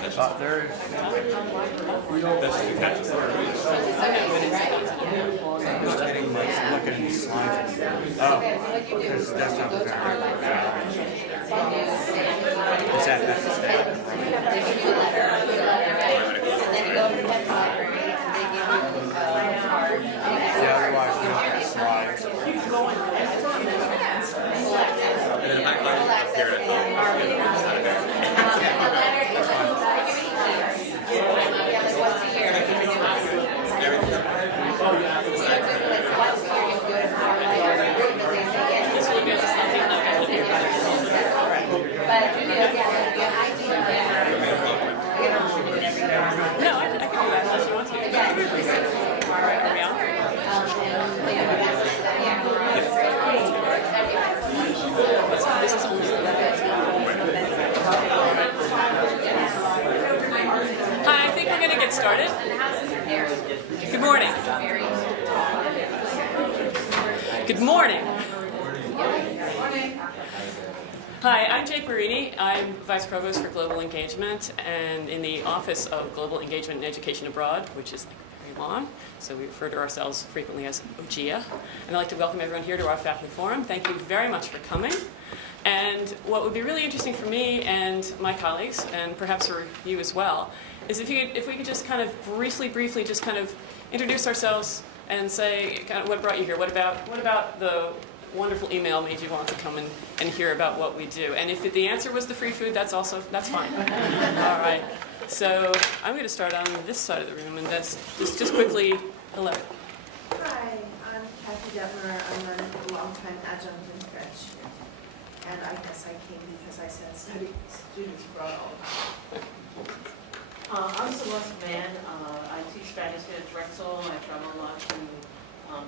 There is. Just getting my look at these slides. Because that's not very Is that necessary? Yeah, otherwise we don't get the slides. And then if I up here at No, I can do that unless you want to. Are we on? This is only Hi, I think we're going to get started. Good morning. Good morning. Hi, I'm Jake Barini. I'm Vice Provost for Global Engagement and in the Office of Global Engagement and Education Abroad, which is very long, so we refer to ourselves frequently as OGEA. And I'd like to welcome everyone here to our faculty forum. Thank you very much for coming. And what would be really interesting for me and my colleagues, and perhaps for you as well, is if we could just kind of briefly just kind of introduce ourselves and say kind of what brought you here. What about the wonderful email made you want to come and hear about what we do? And if the answer was the free food, that's fine. All right. So I'm going to start on this side of the room, and that's just quickly. Hello. Hi, I'm Kathy Detmer. I'm a longtime adjunct in French. And I guess I came because I said students abroad all the time. I'm Celeste Mann. I teach Spanish here at Drexel. I travel a lot to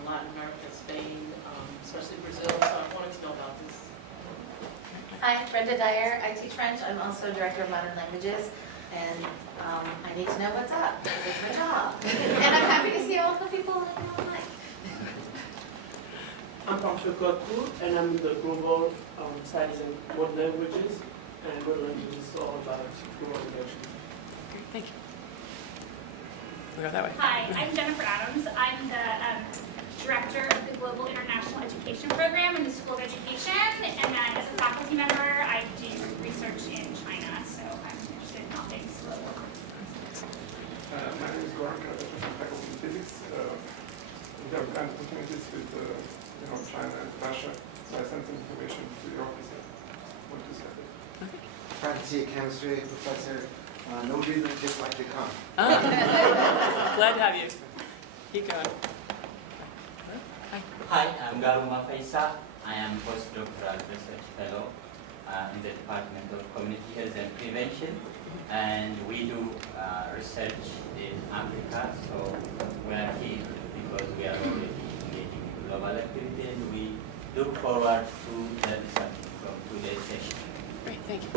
Latin America, Spain, especially Brazil, so I wanted to know about this. Hi, Brenda Dyer. I teach French. I'm also Director of Modern Languages, and I need to know what's up. It's my job. And I'm happy to see all the people I know online. I'm Patrick Godbout, and I'm the Global Studies in World Languages, and World Languages is all about global relations. Great, thank you. We'll go that way. Hi, I'm Jennifer Adams. I'm the Director of the Global International Education Program in the School of Education, and then as a faculty member, I do research in China, so I'm interested in all things global. My name is Goran Karadash, I'm faculty in physics. We have kind of opportunities with China and Russia, so I sent some information to your office and want to send it. Okay. Faculty of chemistry professor. No reason just like to come. Glad to have you. Keep going. Hi, I'm Garuma Faisa. I am postdoctoral research fellow in the Department of Community Health and Prevention, and we do research in Africa. So we are here because we are already engaging in global activity, and we look forward to learn something from today's session. Great, thank you.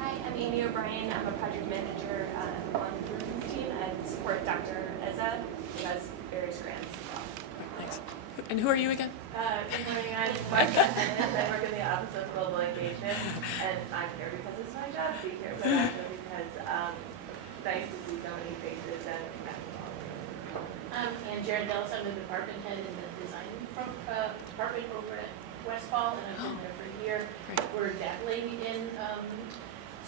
Hi, I'm Amy O'Brien. I'm a project manager on the Bruins team. I support Dr. Eza, who has various grants as well. Thanks. And who are you again? Good morning. I'm Marcia Ennis. I work in the Office of Global Engagement, and I'm here because it's my job to be here, but also because it's nice to see so many faces and connect with all of you. I'm Jared Nellis. I'm the department head in the design department over at Westfall, and I've been there for a year. We're dabbling in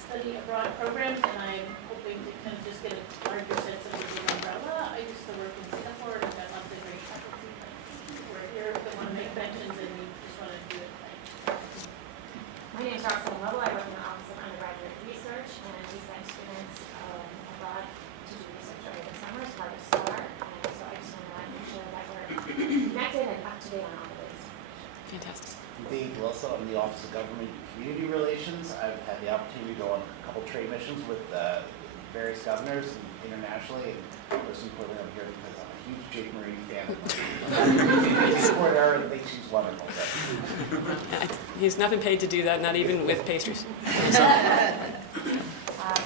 study abroad programs, and I'm hoping to kind of just get a larger sense of the umbrella. I used to work in Singapore, and I've got lots of great faculty who are here that want to make mentions, and we just want to do it right. My name is Roxanne Lovell. I work in the Office of Undergraduate Research, and we send students abroad to do research over the summer as part of STAR. And so I just want to make sure that we're connected and up to date on all of this. Fantastic. Dave Wilson, I'm in the Office of Government and Community Relations. I've had the opportunity to go on a couple trade missions with various governors internationally, and most importantly, I'm here because I'm a huge Jake Marie fan. They support her, and they think she's wonderful. He's not been paid to do that, not even with pastries.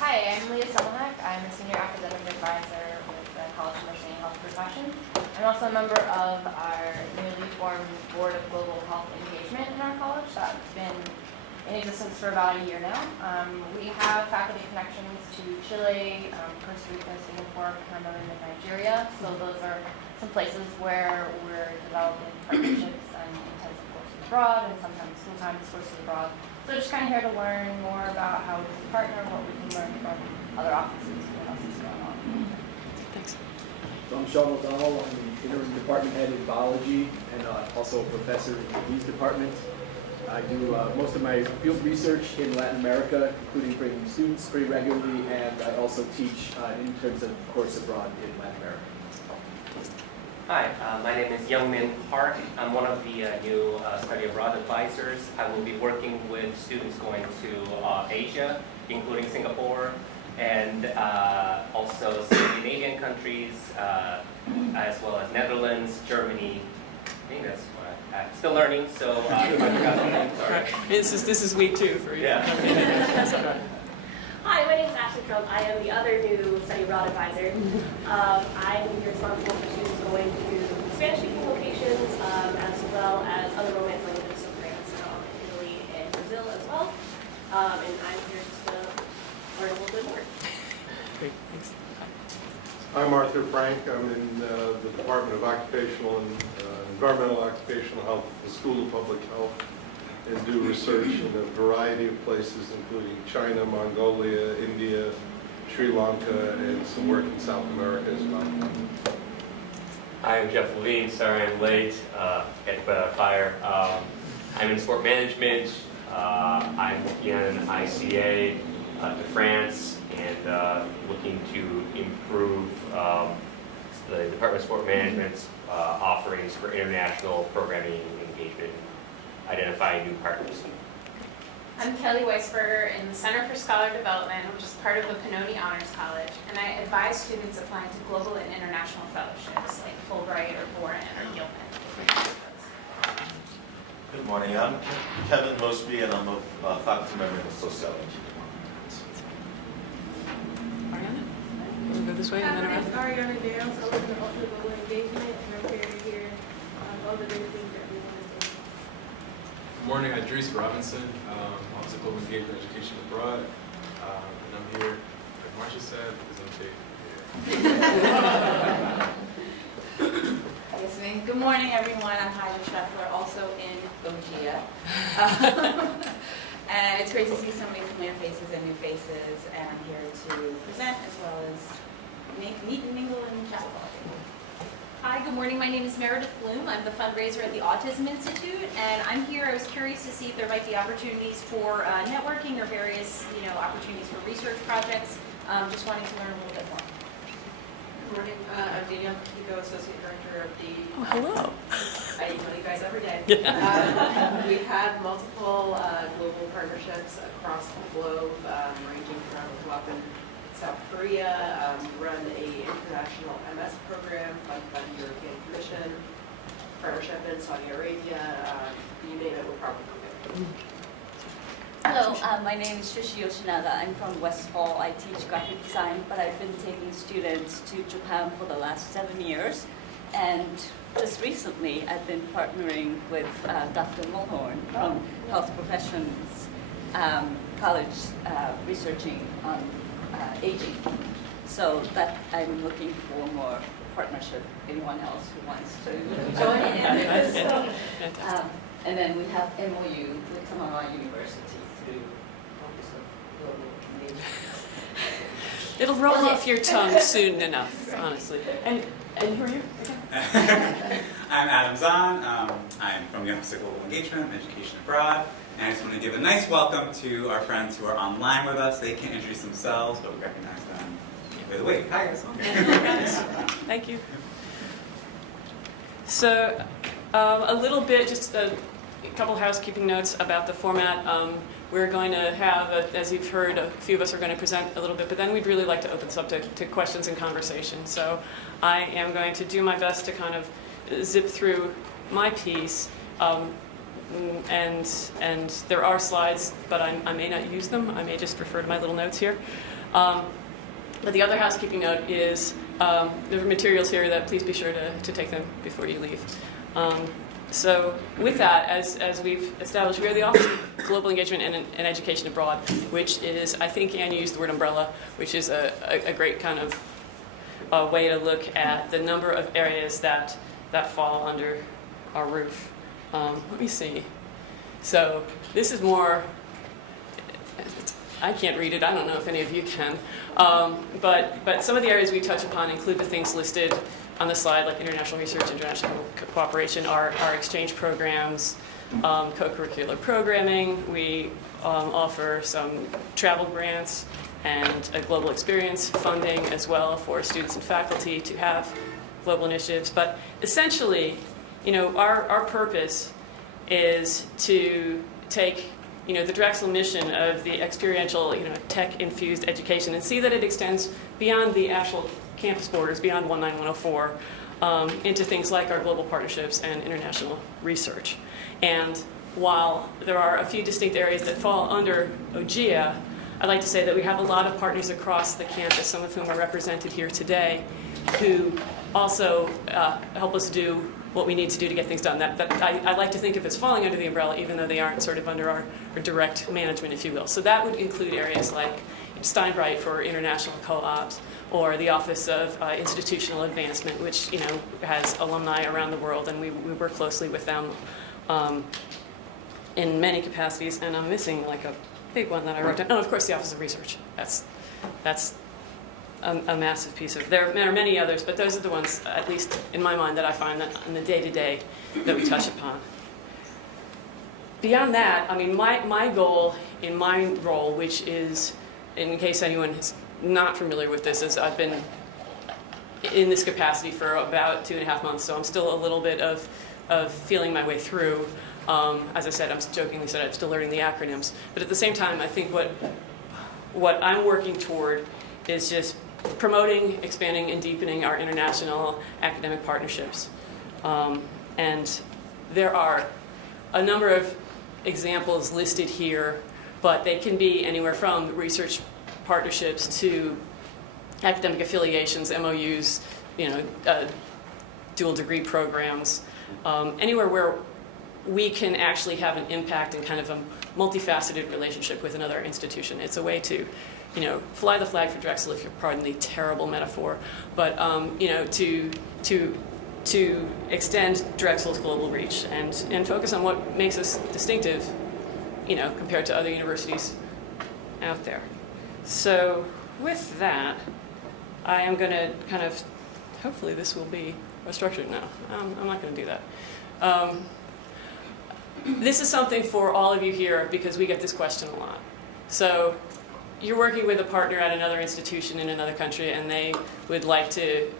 Hi, I'm Leah Selenak. I'm a senior academic advisor with the College of Nursing and Health Professions. I'm also a member of our newly formed Board of Global Health Engagement in our college. That's been in existence for about a year now. We have faculty connections to Chile, Costa Rica, Singapore, Cameroon, and Nigeria. So those are some places where we're developing partnerships and intensive courses abroad, and sometimes full-time courses abroad. So just kind of here to learn more about how we can partner, what we can learn from other offices, what else is going on. Thanks. So I'm Sean O'Donnell. I'm the interim department head in biology and also a professor in the disease department. I do most of my field research in Latin America, including bringing students pretty regularly, and I also teach in terms of course abroad in Latin America. Hi, my name is Youngmin Park. I'm one of the new study abroad advisors. I will be working with students going to Asia, including Singapore, and also Scandinavian countries, as well as Netherlands, Germany. I think that's what I'm still learning, so if I forgot something, sorry. This is week 2 for you. Yeah. Hi, my name is Ashley Trump. I am the other new study abroad advisor. I'm responsible for students going to Spanish-speaking locations, as well as other Romance languages, so France, Italy, and Brazil as well. And I'm here just to learn a little bit more. Great, thanks. I'm Arthur Frank. I'm in the Department of Occupational and Environmental Occupational Health at the School of Public Health, and do research in a variety of places, including China, Mongolia, India, Sri Lanka, and some work in South America as well. Hi, I'm Jeff Levine. Sorry I'm late. Had to put out a fire. I'm in sport management. I'm looking at an ICA to France and looking to improve the Department of Sport Management's offerings for international programming engagement, identifying new partners. I'm Kelly Weisberger in the Center for Scholar Development, which is part of the Pannoni Honors College, and I advise students applying to global and international fellowships like Fulbright or Boren or Gilman. Good morning, I'm Kevin Mosby and I'm a faculty member in sociology. We'll go this way and then around. Ariana Dales, I live in Ultra Global Engagement, and I'm here to hear all the great things that we want to do. Good morning, I'm Dries Robinson, also Global Engagement Education Abroad, and I'm here, like Marcia said, because I'm Jake. Yes, ma'am. Good morning, everyone. I'm Heidi Scheffler, also in OGIA. And it's great to see so many familiar faces and new faces, and I'm here to present as well as meet and mingle and chat with all of you. Hi, good morning. My name is Meredith Bloom. I'm the fundraiser at the Autism Institute, and I'm here. I was curious to see if there might be opportunities for networking or various, opportunities for research projects. Just wanting to learn a little bit more. Good morning. I'm Danielle Kiko, Associate Director of the... Oh, hello. I email you guys every day. Yeah. We've had multiple global partnerships across the globe, ranging from up in South Korea, run an international MS program funded by the European Commission, partnership in Saudi Arabia, you name it, we're probably good. Hello, my name is Shishi Yoshinada. I'm from Westfall. I teach graphic design, but I've been taking students to Japan for the last 7 years. And just recently, I've been partnering with Dr. Mulhorn from Health Professions College, researching on aging. So that I'm looking for more partnership. Anyone else who wants to join in? And then we have MOU with Tamara University through Office of Global Engagement. It'll roll off your tongue soon enough, honestly. And who are you? I'm Adam Zahn. I'm from the Office of Global Engagement and Education Abroad. And I just want to give a nice welcome to our friends who are online with us. They can't introduce themselves, but we recognize them. By the way, hi guys. Thank you. So, a little bit, just a couple housekeeping notes about the format. We're going to have, as you've heard, a few of us are going to present a little bit, but then we'd really like to open this up to questions and conversation. So I am going to do my best to kind of zip through my piece. And there are slides, but I may not use them. I may just refer to my little notes here. But the other housekeeping note is there are materials here that please be sure to take them before you leave. So with that, as we've established, we are the Office of Global Engagement and Education Abroad, which is, I think Anne used the word umbrella, which is a great kind of way to look at the number of areas that fall under our roof. Let me see. So this is more, I can't read it, I don't know if any of you can, but some of the areas we touch upon include the things listed on the slide, like international research, international cooperation, our exchange programs, co-curricular programming. We offer some travel grants and a global experience funding as well for students and faculty to have global initiatives. But essentially, our purpose is to take the Drexel mission of the experiential, tech-infused education and see that it extends beyond the actual campus borders, beyond 19104, into things like our global partnerships and international research. And while there are a few distinct areas that fall under OGEA, I'd like to say that we have a lot of partners across the campus, some of whom are represented here today, who also help us do what we need to do to get things done. I like to think of as falling under the umbrella, even though they aren't sort of under our direct management, if you will. So that would include areas like Steinbright for international co-ops, or the Office of Institutional Advancement, which has alumni around the world, and we work closely with them in many capacities. And I'm missing like a big one that I wrote down. Oh, of course, the Office of Research. That's a massive piece of. There are many others, but those are the ones, at least in my mind, that I find that in the day-to-day that we touch upon. Beyond that, I mean, my goal in my role, which is, in case anyone is not familiar with this, is I've been in this capacity for about 2.5 months, so I'm still a little bit of feeling my way through. As I said, I'm jokingly said I'm still learning the acronyms, but at the same time, I think what I'm working toward is just promoting, expanding, and deepening our international academic partnerships. And there are a number of examples listed here, but they can be anywhere from research partnerships to academic affiliations, MOUs, dual degree programs, anywhere where we can actually have an impact and kind of a multifaceted relationship with another institution. It's a way to, fly the flag for Drexel, if you'll pardon the terrible metaphor, but to extend Drexel's global reach and focus on what makes us distinctive, compared to other universities out there. So with that, I am going to kind of, hopefully this will be structured. No, I'm not going to do that. This is something for all of you here because we get this question a lot. So you're working with a partner at another institution in another country and they would like to,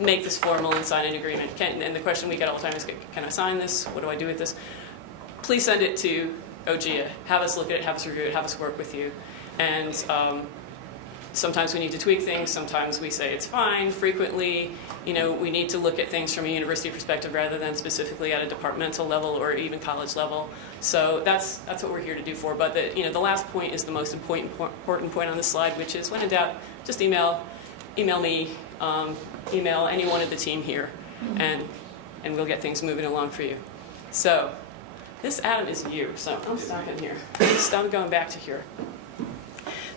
make this formal and sign an agreement. And the question we get all the time is, can I sign this? What do I do with this? Please send it to OGEA. Have us look at it, have us review it, have us work with you. And sometimes we need to tweak things, sometimes we say it's fine. Frequently, we need to look at things from a university perspective rather than specifically at a departmental level or even college level. So that's what we're here to do for. But the last point is the most important point on this slide, which is when in doubt, just email me, email anyone of the team here, and we'll get things moving along for you. So this, Adam, is you. So I'm stopping here. I'm going back to here.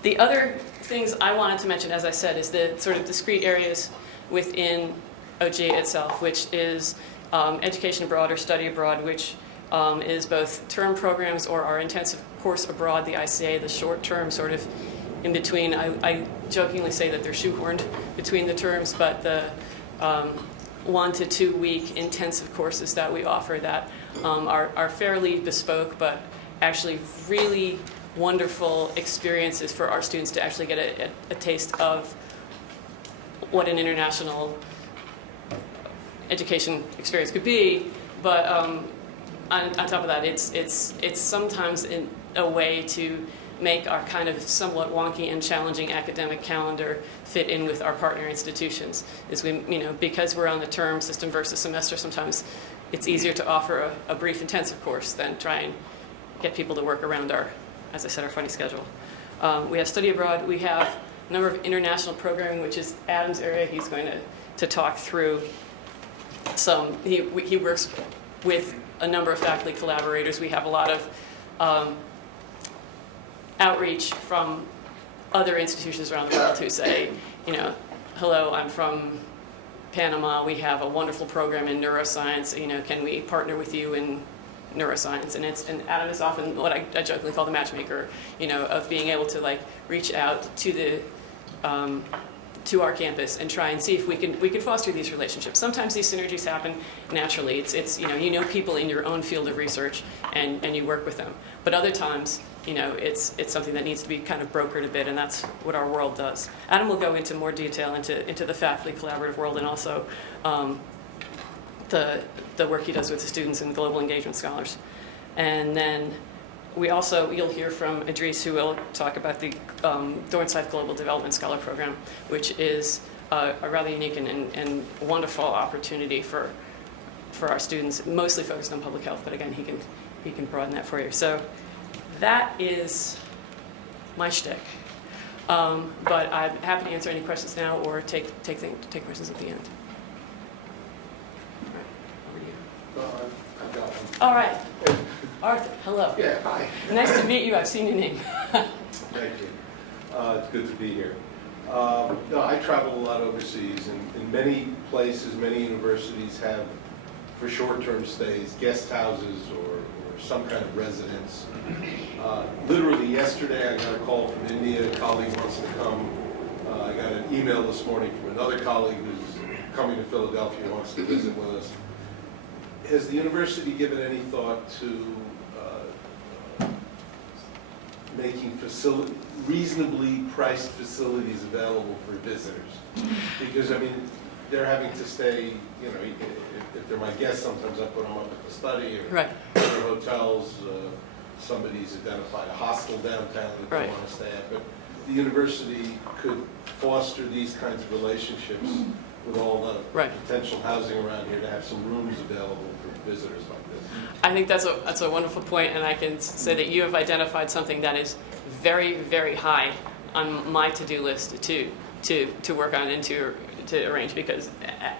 The other things I wanted to mention, as I said, is the sort of discrete areas within OGEA itself, which is education abroad or study abroad, which is both term programs or our intensive course abroad, the ICA, the short term sort of in between. I jokingly say that they're shoehorned between the terms, but the 1 to 2 week intensive courses that we offer that are fairly bespoke, but actually really wonderful experiences for our students to actually get a taste of what an international education experience could be. But on top of that, it's sometimes in a way to make our kind of somewhat wonky and challenging academic calendar fit in with our partner institutions. Is because we're on the term system versus semester, sometimes it's easier to offer a brief intensive course than try and get people to work around our, as I said, our funny schedule. We have study abroad. We have a number of international programming, which is Adam's area. He's going to talk through. he works with a number of faculty collaborators. We have a lot of outreach from other institutions around the world who say, hello, I'm from Panama. We have a wonderful program in neuroscience. Can we partner with you in neuroscience? And Adam is often what I jokingly call the matchmaker, of being able to reach out to to our campus and try and see if we can foster these relationships. Sometimes these synergies happen naturally. It's people in your own field of research and you work with them. But other times, it's something that needs to be kind of brokered a bit, and that's what our world does. Adam will go into more detail into the faculty collaborative world and also the work he does with the students and global engagement scholars. And then you'll hear from Idris, who will talk about the Dornsife Global Development Scholar Program, which is a rather unique and wonderful opportunity for our students, mostly focused on public health, but again, he can broaden that for you. So that is my shtick. But I'm happy to answer any questions now or take questions at the end. I've got one. All right. Arthur, hello. Yeah, hi. Nice to meet you. I've seen your name. Thank you. It's good to be here. I travel a lot overseas, and in many places, many universities have, for short-term stays, guest houses or some kind of residence. Literally yesterday, I got a call from India. A colleague wants to come. I got an email this morning from another colleague who's coming to Philadelphia and wants to visit with us. Has the university given any thought to making reasonably priced facilities available for visitors? Because, they're having to stay, if they're my guests, sometimes I put them up at the study or other hotels. Somebody's identified a hostel downtown that they want to stay at. But the university could foster these kinds of relationships with all the potential housing around here to have some rooms available for visitors like this. I think that's a wonderful point, and I can say that you have identified something that is very, very high on my to-do list to work on and to arrange, because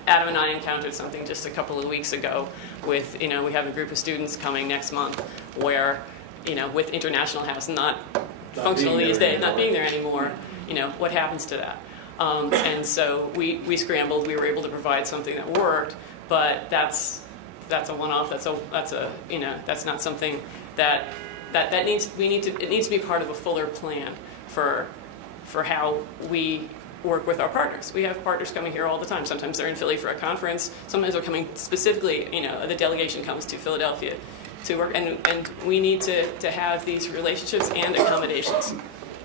Adam and I encountered something just a couple of weeks ago with, we have a group of students coming next month where, with International House not functional these days, not being there anymore, what happens to that? And so we scrambled. We were able to provide something that worked, but that's a one-off. That's not something that needs to be part of a fuller plan for how we work with our partners. We have partners coming here all the time. Sometimes they're in Philly for a conference. Sometimes they're coming specifically. The delegation comes to Philadelphia to work, and we need to have these relationships and accommodations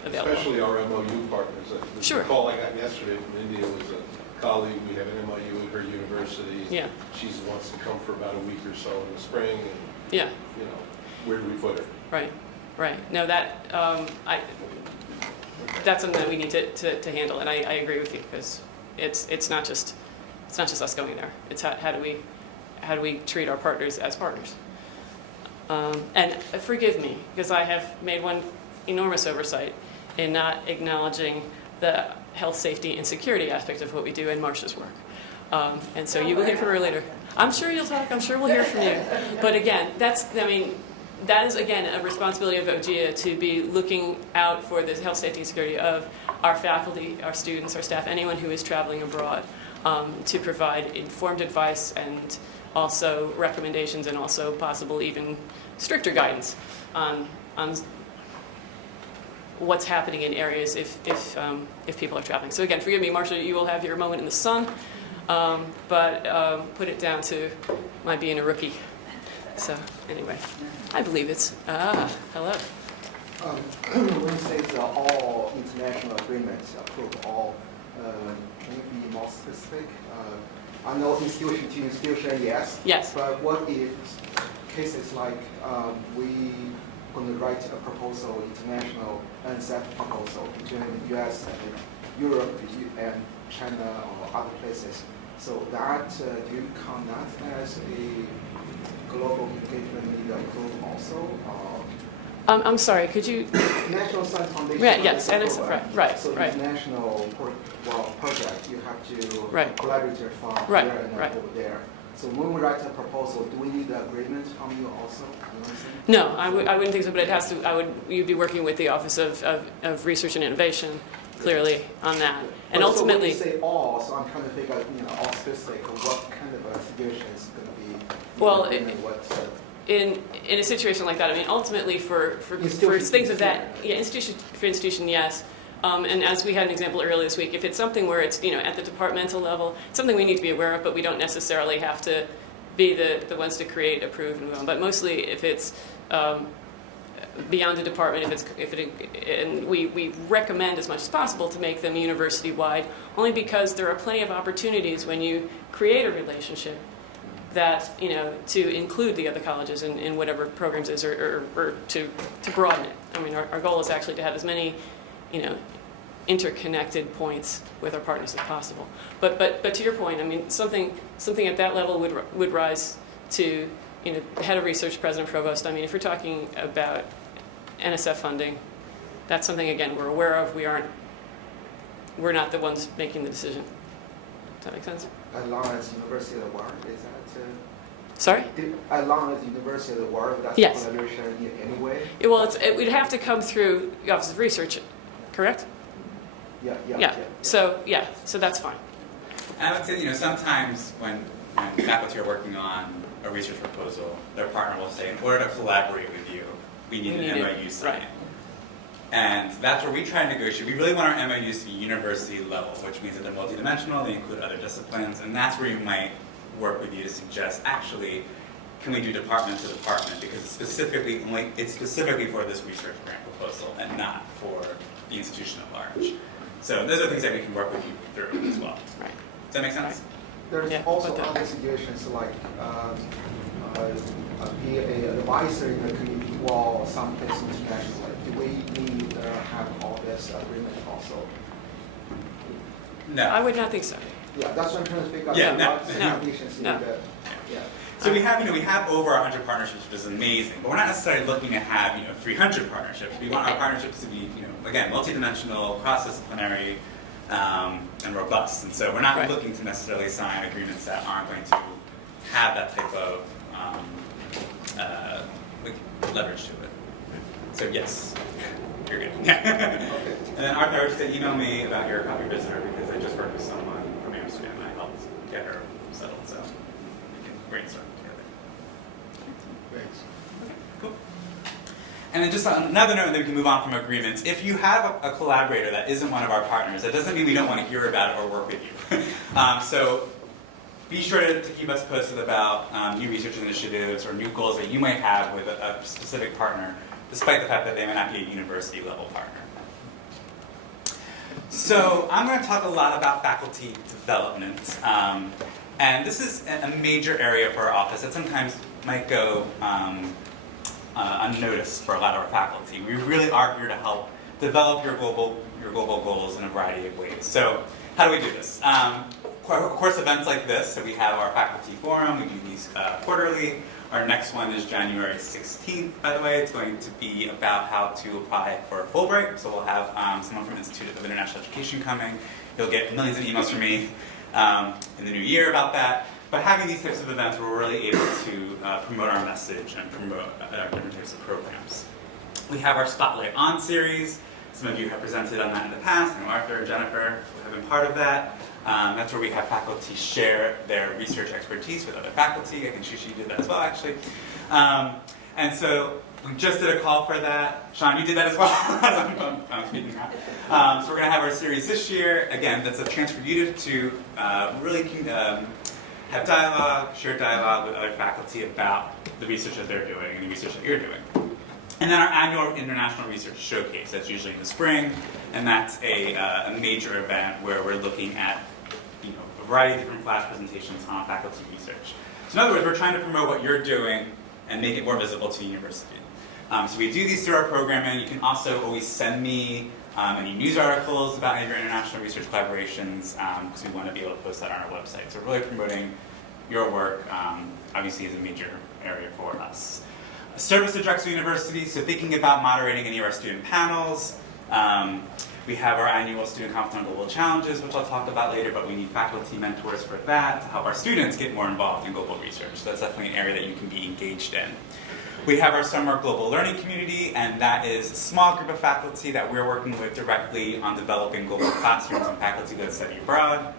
available. Especially our MOU partners. The call I got yesterday from India was a colleague. We have an MOU at her university. Yeah. She wants to come for about a week or so in the spring. And, where do we put her? Right. No, that's something that we need to handle, and I agree with you, because it's not just us going there. It's how do we treat our partners as partners. And forgive me, because I have made one enormous oversight in not acknowledging the health, safety, and security aspect of what we do in Marcia's work. And so you will hear from her later. I'm sure you'll talk. I'm sure we'll hear from you. But again, that is, again, a responsibility of OGEA to be looking out for the health, safety, and security of our faculty, our students, our staff, anyone who is traveling abroad, to provide informed advice and also recommendations and also possible even stricter guidance on what's happening in areas if people are traveling. So again, forgive me, Marcia, you will have your moment in the sun, but put it down to my being a rookie. So anyway, I believe it's, hello. When you say all international agreements approve all, can you be more specific? I know institution to institution, yes. Yes. But what if cases like we going to write a proposal, international NSF proposal between the US and Europe and China or other places? So that do you count that as a global engagement need approve also? I'm sorry, could you? National Science Foundation. Yes, NSF, right. So international project, you have to collaborate from here and over there. So when we write a proposal, do we need the agreement from you also? No, I wouldn't think so, but it has to, you'd be working with the Office of Research and Innovation, clearly, on that. And ultimately. So when you say all, so I'm trying to figure out, all specific, what kind of a situation is going to be. Well, in a situation like that, I mean, ultimately for things of that, institution, yes. And as we had an example earlier this week, if it's something where it's, at the departmental level, it's something we need to be aware of, but we don't necessarily have to be the ones to create, approve, and move on. But mostly if it's beyond the department, and we recommend as much as possible to make them university-wide, only because there are plenty of opportunities when you create a relationship that, to include the other colleges in whatever programs is, or to broaden it. I mean, our goal is actually to have as many, interconnected points with our partners as possible. But to your point, I mean, something at that level would rise to, the head of research, president, provost. I mean, if we're talking about NSF funding, that's something, again, we're aware of. We're not the ones making the decision. Does that make sense? As long as University of the World, is that? Sorry? As long as University of the World, that's yes. collaboration anyway? Well, it would have to come through the Office of Research, correct? Yeah. So that's fine. And I would say, sometimes when faculty are working on a research proposal, their partner will say, in order to collaborate with you, we need an MOU signed. Right. And that's where we try to negotiate. We really want our MOUs to be university level, which means that they're multidimensional, they include other disciplines, and that's where you might work with you to suggest, actually, can we do department to department, because it's specifically for this research grant proposal and not for the institution at large. So those are things that we can work with you through as well. Right. Does that make sense? There's also other situations like be an advisor in the community or someplace internationally. Do we need to have all this agreement also? No. I would not think so. Yeah, that's what I'm trying to figure out. Yeah, No. So we have over 100 partnerships, which is amazing. But we're not necessarily looking to have 300 partnerships. We want our partnerships to be again multidimensional, cross-disciplinary, and robust. And so we're not looking to necessarily sign agreements that aren't going to have that type of leverage to it. So yes, you're good. And then Arthur, I would say email me about your copy visitor, because I just worked with someone from Amsterdam and I helped get her settled. So we can brainstorm together. Great. Cool. And then just on another note, and then we can move on from agreements. If you have a collaborator that isn't one of our partners, that doesn't mean we don't want to hear about it or work with you. So be sure to keep us posted about new research initiatives or new goals that you might have with a specific partner, despite the fact that they may not be a university level partner. So I'm going to talk a lot about faculty development. And this is a major area for our office that sometimes might go unnoticed for a lot of our faculty. We really are here to help develop your global goals in a variety of ways. So how do we do this? Of course, events like this, so we have our faculty forum, we do these quarterly. Our next one is January 16th, by the way. It's going to be about how to apply for Fulbright. So we'll have someone from Institute of International Education coming. You'll get millions of emails from me in the new year about that. But having these types of events, we're really able to promote our message and promote different types of programs. We have our Spotlight On series. Some of you have presented on that in the past. I know Arthur and Jennifer have been part of that. That's where we have faculty share their research expertise with other faculty. I think Shushi did that as well, actually. And so we just did a call for that. Sean, you did that as well, as I'm speaking now. So we're going to have our series this year. Again, that's a chance for you to really have dialogue, share dialogue with other faculty about the research that they're doing and the research that you're doing. And then our annual International Research Showcase, that's usually in the spring, and that's a major event where we're looking at a variety of different flash presentations on faculty research. So in other words, we're trying to promote what you're doing and make it more visible to the university. So we do these through our programming. You can also always send me any news articles about any of your international research collaborations, because we want to be able to post that on our website. So really promoting your work, obviously, is a major area for us. Service to Drexel University, so thinking about moderating any of our student panels. We have our annual Student Conference on Global Challenges, which I'll talk about later, but we need faculty mentors for that to help our students get more involved in global research. So that's definitely an area that you can be engaged in. We have our summer global learning community, and that is a small group of faculty that we're working with directly on developing global classrooms and faculty that study abroad.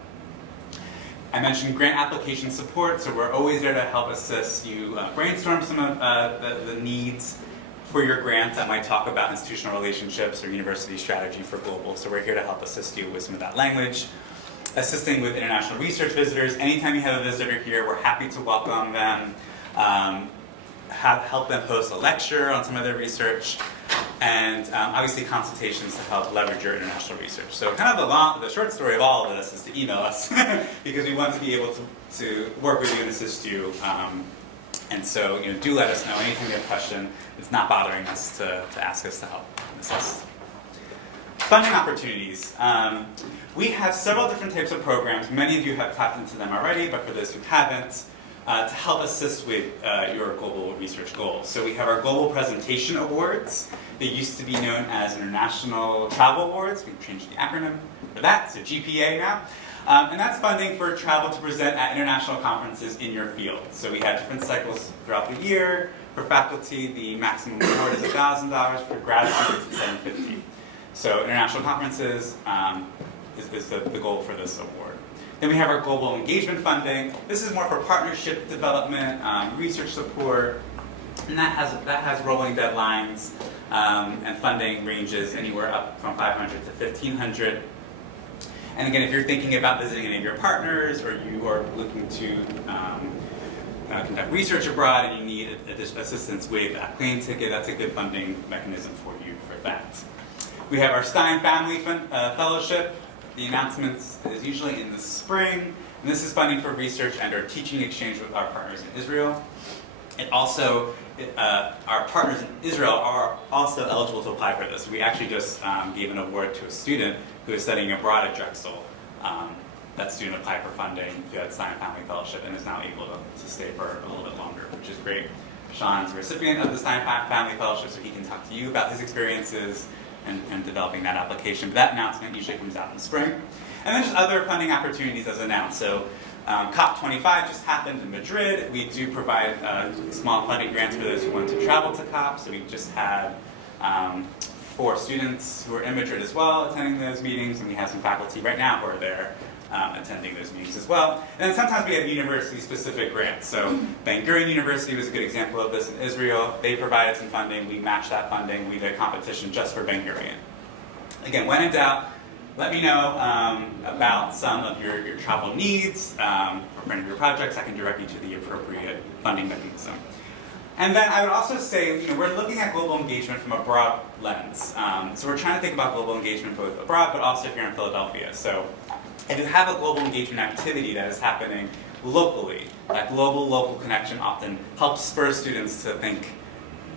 I mentioned grant application support, so we're always there to help assist you brainstorm some of the needs for your grant. I might talk about institutional relationships or university strategy for global, so we're here to help assist you with some of that language. Assisting with international research visitors. Anytime you have a visitor here, we're happy to welcome them, help them host a lecture on some of their research, and obviously consultations to help leverage your international research. So kind of the short story of all of this is to email us because we want to be able to work with you and assist you. And so, do let us know anytime you have a question. It's not bothering us to ask us to help and assist. Funding opportunities. We have several different types of programs. Many of you have tapped into them already, but for those who haven't, to help assist with your global research goals. So we have our Global Presentation Awards. They used to be known as International Travel Awards. We've changed the acronym for that, so GPA now. And that's funding for travel to present at international conferences in your field. So we have different cycles throughout the year. For faculty, the maximum award is $1,000. For grad students, it's $750. So international conferences is the goal for this award. Then we have our global engagement funding. This is more for partnership development, research support, and that has rolling deadlines, and funding ranges anywhere up from $500 to $1,500. And again, if you're thinking about visiting any of your partners, or you are looking to conduct research abroad and you need assistance with a plane ticket, that's a good funding mechanism for you for that. We have our Stein Family Fellowship. The announcements is usually in the spring, and this is funding for research and our teaching exchange with our partners in Israel. It also, our partners in Israel are also eligible to apply for this. We actually just gave an award to a student who is studying abroad at Drexel. That student applied for funding through that Stein Family Fellowship and is now able to stay for a little bit longer, which is great. Sean's a recipient of the Stein Family Fellowship, so he can talk to you about his experiences and developing that application. But that announcement usually comes out in the spring. And then just other funding opportunities as announced. So COP25 just happened in Madrid. We do provide small funding grants for those who want to travel to COP. So we just had 4 students who are in Madrid as well attending those meetings, and we have some faculty right now who are there attending those meetings as well. And then sometimes we have university-specific grants. So Ben Gurion University was a good example of this in Israel. They provided some funding. We matched that funding. We did a competition just for Ben Gurion. Again, when in doubt, let me know about some of your travel needs for any of your projects. I can direct you to the appropriate funding mechanism. And then I would also say, we're looking at global engagement from a broad lens. So we're trying to think about global engagement both abroad, but also here in Philadelphia. So if you have a global engagement activity that is happening locally, that global local connection often helps spur students to think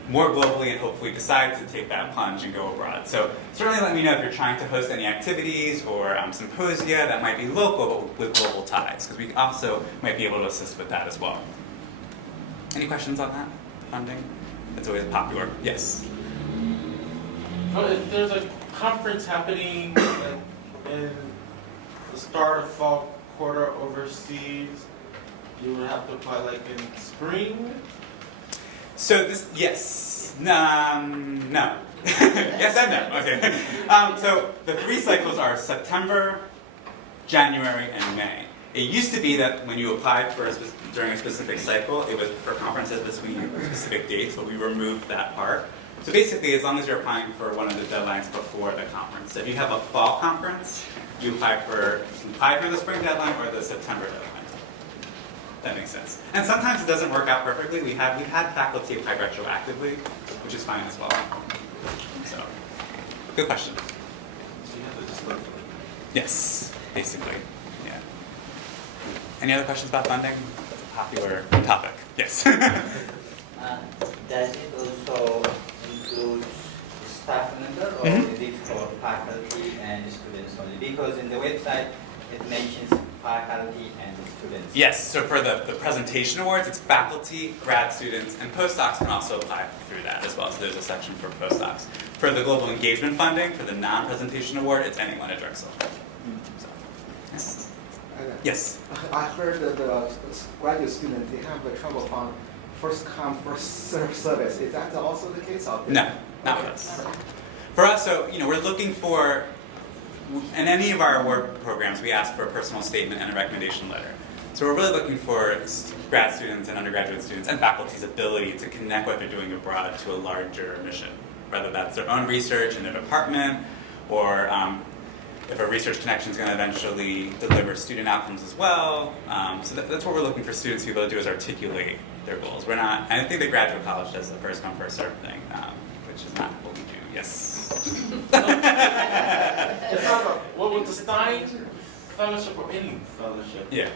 more globally and hopefully decide to take that plunge and go abroad. So certainly let me know if you're trying to host any activities or symposia that might be local but with global ties, because we also might be able to assist with that as well. Any questions on that? Funding? It's always popular. Yes? Well, if there's a conference happening in the start of fall quarter overseas, you would have to apply like in spring? So this, yes, no. Yes and no, okay. So the 3 cycles are September, January, and May. It used to be that when you applied for during a specific cycle, it was for conferences between specific dates, but we removed that part. So basically, as long as you're applying for one of the deadlines before the conference. So if you have a fall conference, you apply for the spring deadline or the September deadline. That makes sense. And sometimes it doesn't work out perfectly. We've had faculty apply retroactively, which is fine as well. So, good question. Yes, basically. Yeah. Any other questions about funding? That's a popular topic. Yes. Does it also include staff member, or is it for faculty and students only? Because in the website it mentions faculty and students? Yes, so for the presentation awards, it's faculty, grad students, and postdocs can also apply through that as well. So there's a section for postdocs. For the global engagement funding, for the non-presentation award, it's anyone at Drexel. So, yes. Yes. I heard that the graduate students, they have the travel fund first come, first serve service. Is that also the case out there? No, not with us. For us, so we're looking for, in any of our award programs, we ask for a personal statement and a recommendation letter. So we're really looking for grad students and undergraduate students and faculty's ability to connect what they're doing abroad to a larger mission, whether that's their own research in their department, or if a research connection is going to eventually deliver student outcomes as well. So that's what we're looking for students to be able to do, is articulate their goals. We're not, I think the graduate college does the first come, first serve thing, which is not what we do. Yes. What was the Stein Fellowship or any fellowship? Yeah.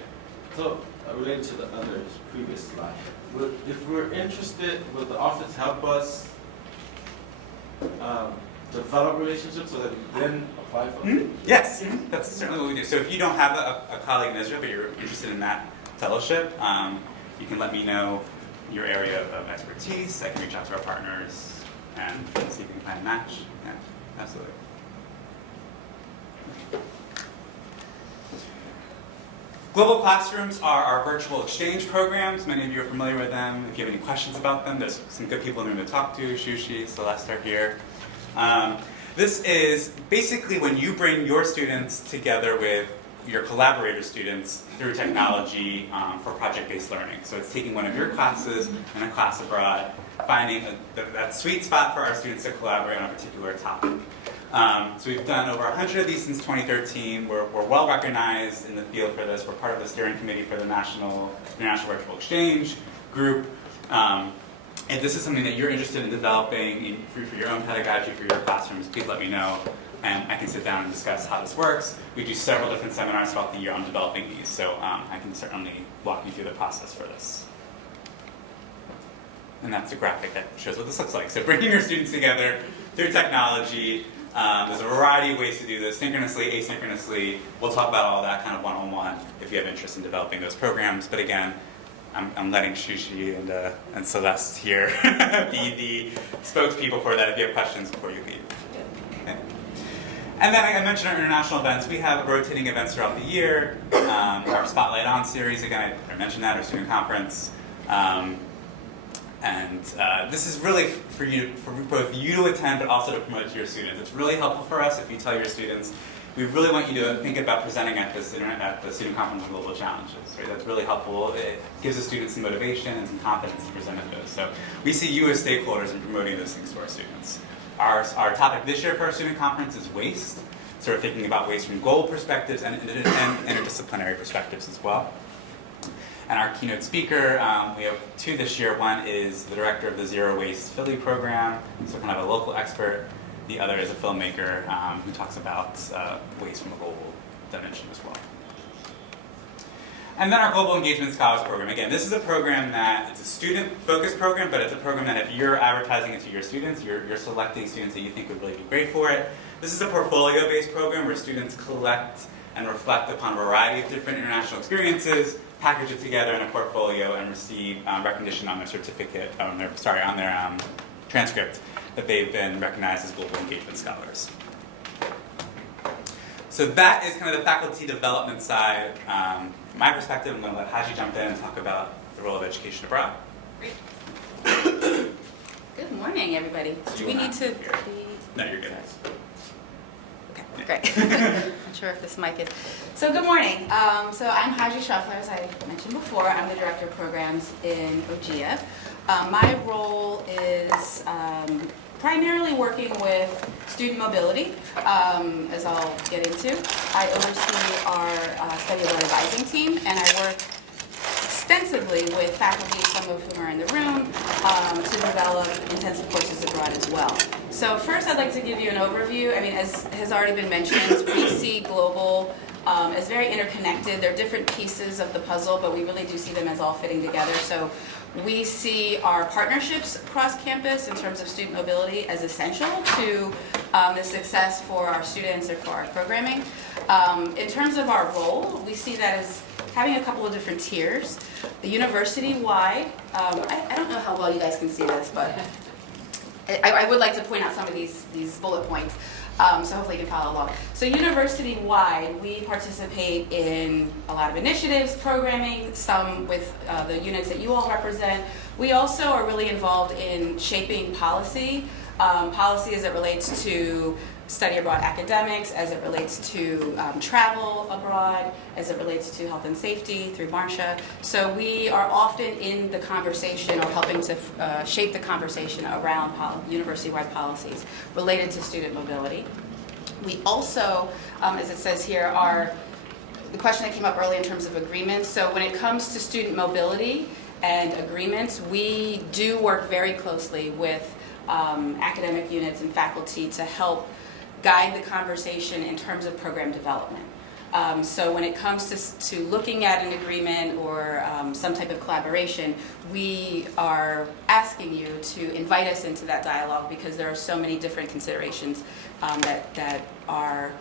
So, related to the other previous slide, if we're interested, would the office help us develop relationships so that we then apply for it? Yes, that's certainly what we do. So if you don't have a colleague in Israel, but you're interested in that fellowship, you can let me know your area of expertise. I can reach out to our partners and see if we can find a match. Yeah, absolutely. Global Classrooms are our virtual exchange programs. Many of you are familiar with them. If you have any questions about them, there's some good people in the room to talk to. Shushi, Celeste are here. This is basically when you bring your students together with your collaborator students through technology for project-based learning. So it's taking one of your classes in a class abroad, finding that sweet spot for our students to collaborate on a particular topic. So we've done over 100 of these since 2013. We're well recognized in the field for this. We're part of the steering committee for the International Virtual Exchange group. If this is something that you're interested in developing for your own pedagogy for your classrooms, please let me know, and I can sit down and discuss how this works. We do several different seminars throughout the year on developing these, so I can certainly walk you through the process for this. And that's a graphic that shows what this looks like. So bringing your students together through technology. There's a variety of ways to do this, synchronously, asynchronously. We'll talk about all that kind of one-on-one if you have interest in developing those programs. But again, I'm letting Shushi and Celeste here be the spokespeople for that if you have questions before you leave. Okay. And then I mentioned our international events. We have rotating events throughout the year. Our Spotlight On series, again, I mentioned that, our student conference. This is really for both you to attend, but also to promote to your students. It's really helpful for us if you tell your students, we really want you to think about presenting at the Student Conference on Global Challenges. Right? That's really helpful. It gives the students some motivation and some confidence to present at those. So we see you as stakeholders in promoting those things to our students. Our topic this year for our student conference is waste. So we're thinking about waste from goal perspectives and interdisciplinary perspectives as well. And our keynote speaker, we have two this year. One is the director of the Zero Waste Philly program, so kind of a local expert. The other is a filmmaker who talks about waste from a global dimension as well. And then our Global Engagement Scholars Program. Again, this is a program that, it's a student-focused program, but it's a program that if you're advertising it to your students, you're selecting students that you think would really be great for it. This is a portfolio-based program where students collect and reflect upon a variety of different international experiences, package it together in a portfolio, and receive recognition on their certificate, on their transcript, that they've been recognized as Global Engagement Scholars. So that is kind of the faculty development side. From my perspective, I'm going to let Haji jump in and talk about the role of education abroad. Great. Good morning, everybody. Do we need to be... No, you're good. Okay, great. Not sure if this mic is... So good morning. So I'm Haji Schruffler, as I mentioned before. I'm the Director of Programs in OGEA. My role is primarily working with student mobility, as I'll get into. I oversee our study abroad advising team, and I work extensively with faculty, some of whom are in the room, to develop intensive courses abroad as well. So first I'd like to give you an overview. I mean, as has already been mentioned, we see global as very interconnected. They're different pieces of the puzzle, but we really do see them as all fitting together. So we see our partnerships across campus in terms of student mobility as essential to the success for our students or for our programming. In terms of our role, we see that as having a couple of different tiers. The university-wide, I don't know how well you guys can see this, but I would like to point out some of these bullet points, so hopefully you can follow along. So university-wide, we participate in a lot of initiatives, programming, some with the units that you all represent. We also are really involved in shaping policy, policy as it relates to study abroad academics, as it relates to travel abroad, as it relates to health and safety through Marcia. So we are often in the conversation or helping to shape the conversation around university-wide policies related to student mobility. We also, as it says here, are the question that came up earlier in terms of agreements. So when it comes to student mobility and agreements, we do work very closely with academic units and faculty to help guide the conversation in terms of program development. So when it comes to looking at an agreement or some type of collaboration, we are asking you to invite us into that dialogue because there are so many different considerations that are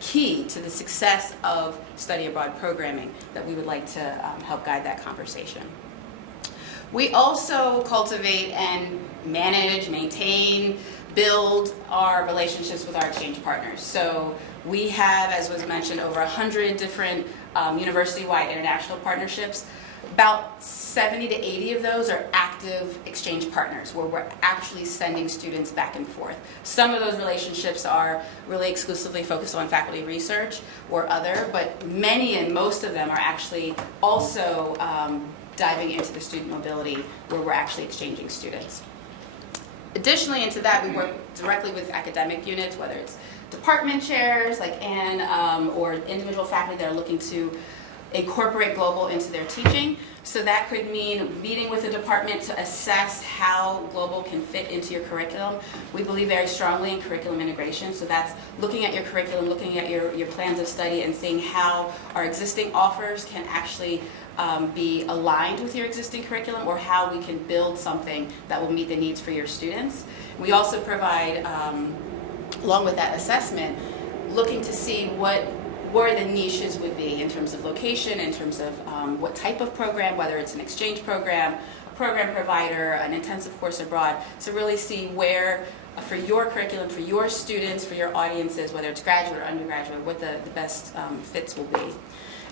key to the success of study abroad programming that we would like to help guide that conversation. We also cultivate and manage, maintain, build our relationships with our exchange partners. So we have, as was mentioned, over 100 different university-wide international partnerships. About 70 to 80 of those are active exchange partners where we're actually sending students back and forth. Some of those relationships are really exclusively focused on faculty research or other, but many and most of them are actually also diving into the student mobility where we're actually exchanging students. Additionally, into that, we work directly with academic units, whether it's department chairs like Anne or individual faculty that are looking to incorporate global into their teaching. So that could mean meeting with the department to assess how global can fit into your curriculum. We believe very strongly in curriculum integration, so that's looking at your curriculum, looking at your plans of study and seeing how our existing offers can actually be aligned with your existing curriculum or how we can build something that will meet the needs for your students. We also provide, along with that assessment, looking to see where the niches would be in terms of location, in terms of what type of program, whether it's an exchange program, a program provider, an intensive course abroad, to really see where, for your curriculum, for your students, for your audiences, whether it's graduate or undergraduate, what the best fits will be.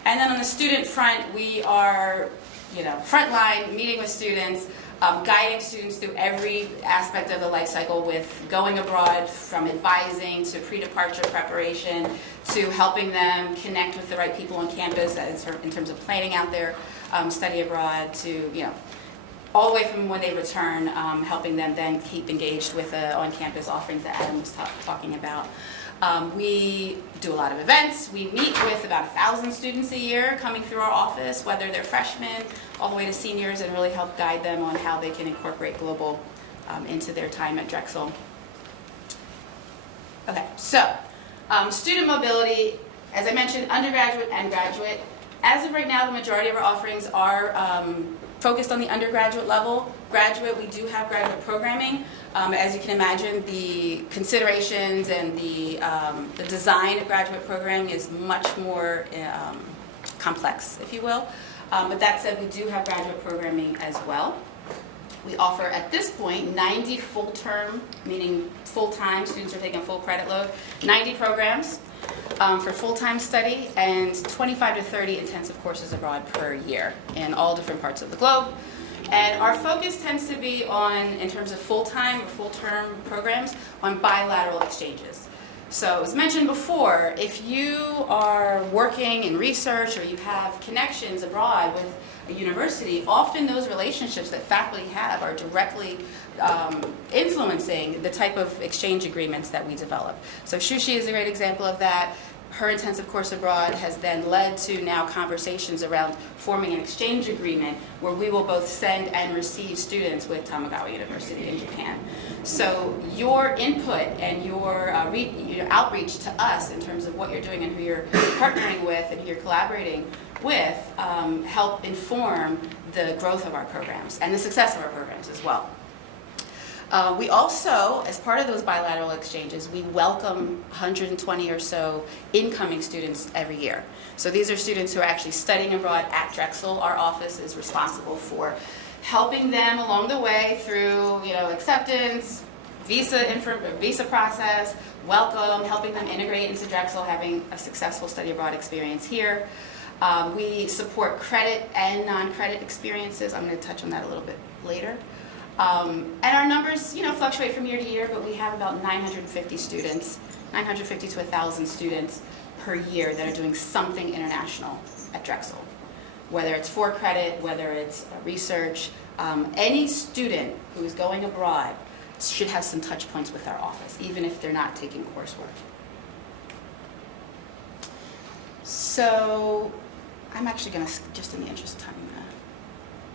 And then on the student front, we are, frontline, meeting with students, guiding students through every aspect of the life cycle with going abroad, from advising to pre-departure preparation to helping them connect with the right people on campus in terms of planning out their study abroad to, all the way from when they return, helping them then keep engaged with the on-campus offerings that Adam was talking about. We do a lot of events. We meet with about 1,000 students a year coming through our office, whether they're freshmen all the way to seniors, and really help guide them on how they can incorporate global into their time at Drexel. Okay, so student mobility, as I mentioned, undergraduate and graduate. As of right now, the majority of our offerings are focused on the undergraduate level. Graduate, we do have graduate programming. As you can imagine, the considerations and the design of graduate programming is much more complex, if you will. But that said, we do have graduate programming as well. We offer, at this point, 90 full-term, meaning full-time, students are taking full credit load, 90 programs for full-time study, and 25 to 30 intensive courses abroad per year in all different parts of the globe. And our focus tends to be on, in terms of full-time or full-term programs, on bilateral exchanges. So as mentioned before, if you are working in research or you have connections abroad with a university, often those relationships that faculty have are directly influencing the type of exchange agreements that we develop. So Shushi is a great example of that. Her intensive course abroad has then led to now conversations around forming an exchange agreement where we will both send and receive students with Tamagawa University in Japan. So your input and your outreach to us in terms of what you're doing and who you're partnering with and who you're collaborating with help inform the growth of our programs and the success of our programs as well. We also, as part of those bilateral exchanges, we welcome 120 or so incoming students every year. So these are students who are actually studying abroad at Drexel. Our office is responsible for helping them along the way through, acceptance, visa process, welcome, helping them integrate into Drexel, having a successful study abroad experience here. We support credit and non-credit experiences. I'm going to touch on that a little bit later. And our numbers, fluctuate from year to year, but we have about 950 students, 950 to 1,000 students per year that are doing something international at Drexel. Whether it's for credit, whether it's research, any student who is going abroad should have some touch points with our office, even if they're not taking coursework. So I'm actually going to, just in the interest of time, I'm going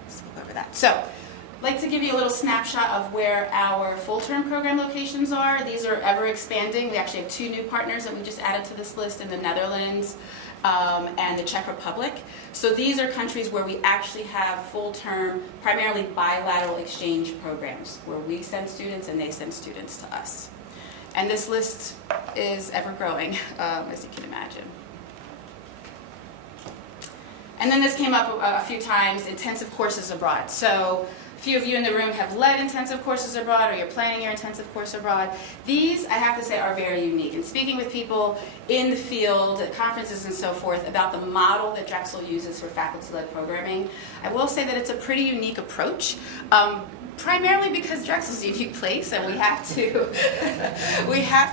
to skip over that. So I'd like to give you a little snapshot of where our full-term program locations are. These are ever expanding. We actually have 2 new partners that we just added to this list in the Netherlands and the Czech Republic. So these are countries where we actually have full-term, primarily bilateral exchange programs, where we send students and they send students to us. And this list is ever growing, as you can imagine. And then this came up a few times, intensive courses abroad. So a few of you in the room have led intensive courses abroad, or you're planning your intensive course abroad. These, I have to say, are very unique. And speaking with people in the field, at conferences and so forth, about the model that Drexel uses for faculty-led programming, I will say that it's a pretty unique approach. Primarily because Drexel's a unique place, and we have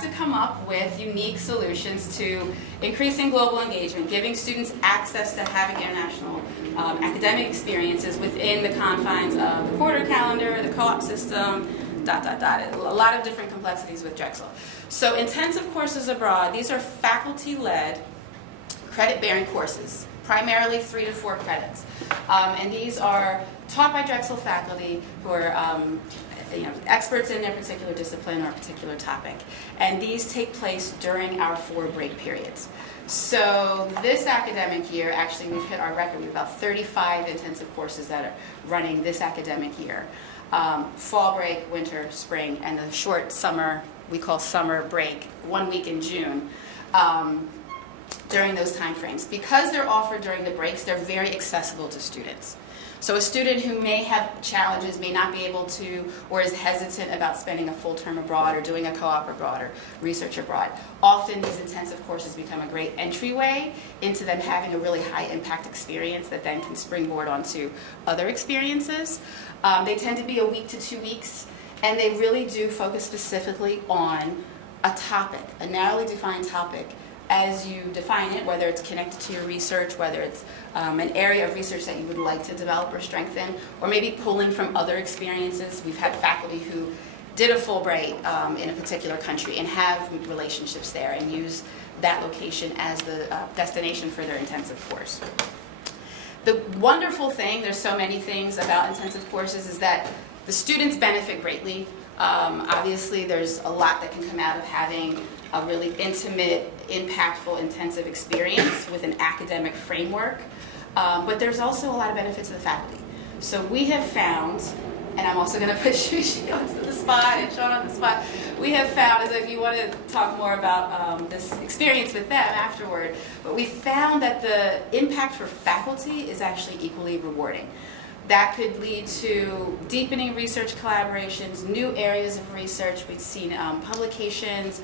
to come up with unique solutions to increasing global engagement, giving students access to having international academic experiences within the confines of the quarter calendar, the co-op system, ... A lot of different complexities with Drexel. So intensive courses abroad, these are faculty-led, credit-bearing courses, primarily 3 to 4 credits. And these are taught by Drexel faculty who are experts in their particular discipline or particular topic. And these take place during our 4 break periods. So this academic year, actually we've hit our record. We have about 35 intensive courses that are running this academic year. Fall break, winter, spring, and the short summer, we call summer break, 1 week in June. During those time frames. Because they're offered during the breaks, they're very accessible to students. So a student who may have challenges, may not be able to, or is hesitant about spending a full term abroad or doing a co-op abroad or research abroad, often these intensive courses become a great entryway into them having a really high impact experience that then can springboard onto other experiences. They tend to be a week to 2 weeks, and they really do focus specifically on a topic, a narrowly defined topic, as you define it, whether it's connected to your research, whether it's an area of research that you would like to develop or strengthen, or maybe pulling from other experiences. We've had faculty who did a Fulbright in a particular country and have relationships there and use that location as the destination for their intensive course. The wonderful thing, there's so many things about intensive courses, is that the students benefit greatly. Obviously, there's a lot that can come out of having a really intimate, impactful, intensive experience with an academic framework. But there's also a lot of benefit to the faculty. So we have found, and I'm also going to put Shushi onto the spot and Sean on the spot, we have found, as if you want to talk more about this experience with them afterward, but we found that the impact for faculty is actually equally rewarding. That could lead to deepening research collaborations, new areas of research. We've seen publications,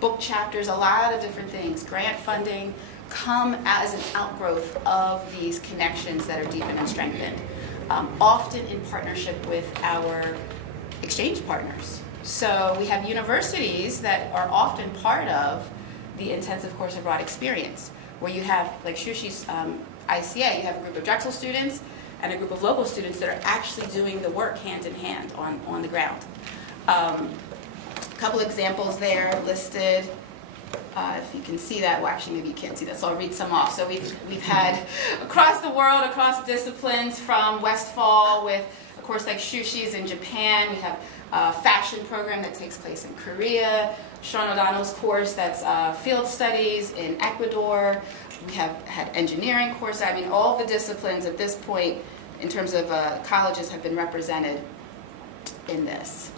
book chapters, a lot of different things, grant funding, come as an outgrowth of these connections that are deepened and strengthened, often in partnership with our exchange partners. So we have universities that are often part of the intensive course abroad experience, where you have, like Shushi's ICA, you have a group of Drexel students and a group of local students that are actually doing the work hand in hand on the ground. A couple examples there listed. If you can see that, well actually maybe you can't see that, so I'll read some off. So we've had across the world, across disciplines, from Westfall with a course like Shushi's in Japan. We have a fashion program that takes place in Korea. Sean O'Donnell's course that's field studies in Ecuador. We have had engineering courses. I mean, all the disciplines at this point, in terms of colleges, have been represented in this.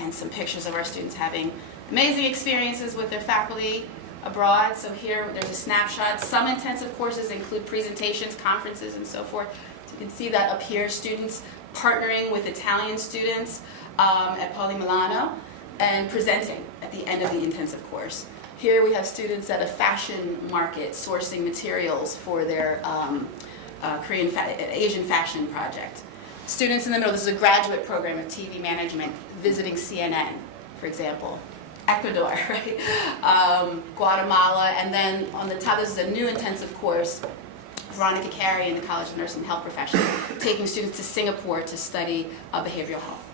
and some pictures of our students having amazing experiences with their faculty abroad. So here there's a snapshot. Some intensive courses include presentations, conferences, and so forth. So you can see that up here, students partnering with Italian students at Poli Milano and presenting at the end of the intensive course. Here we have students at a fashion market sourcing materials for their Asian fashion project. Students in the middle, this is a graduate program of TV management visiting CNN, for example. Ecuador, right? Guatemala, and then on the top, this is a new intensive course, Veronica Carey in the College of Nursing and Health Professions, taking students to Singapore to study behavioral health.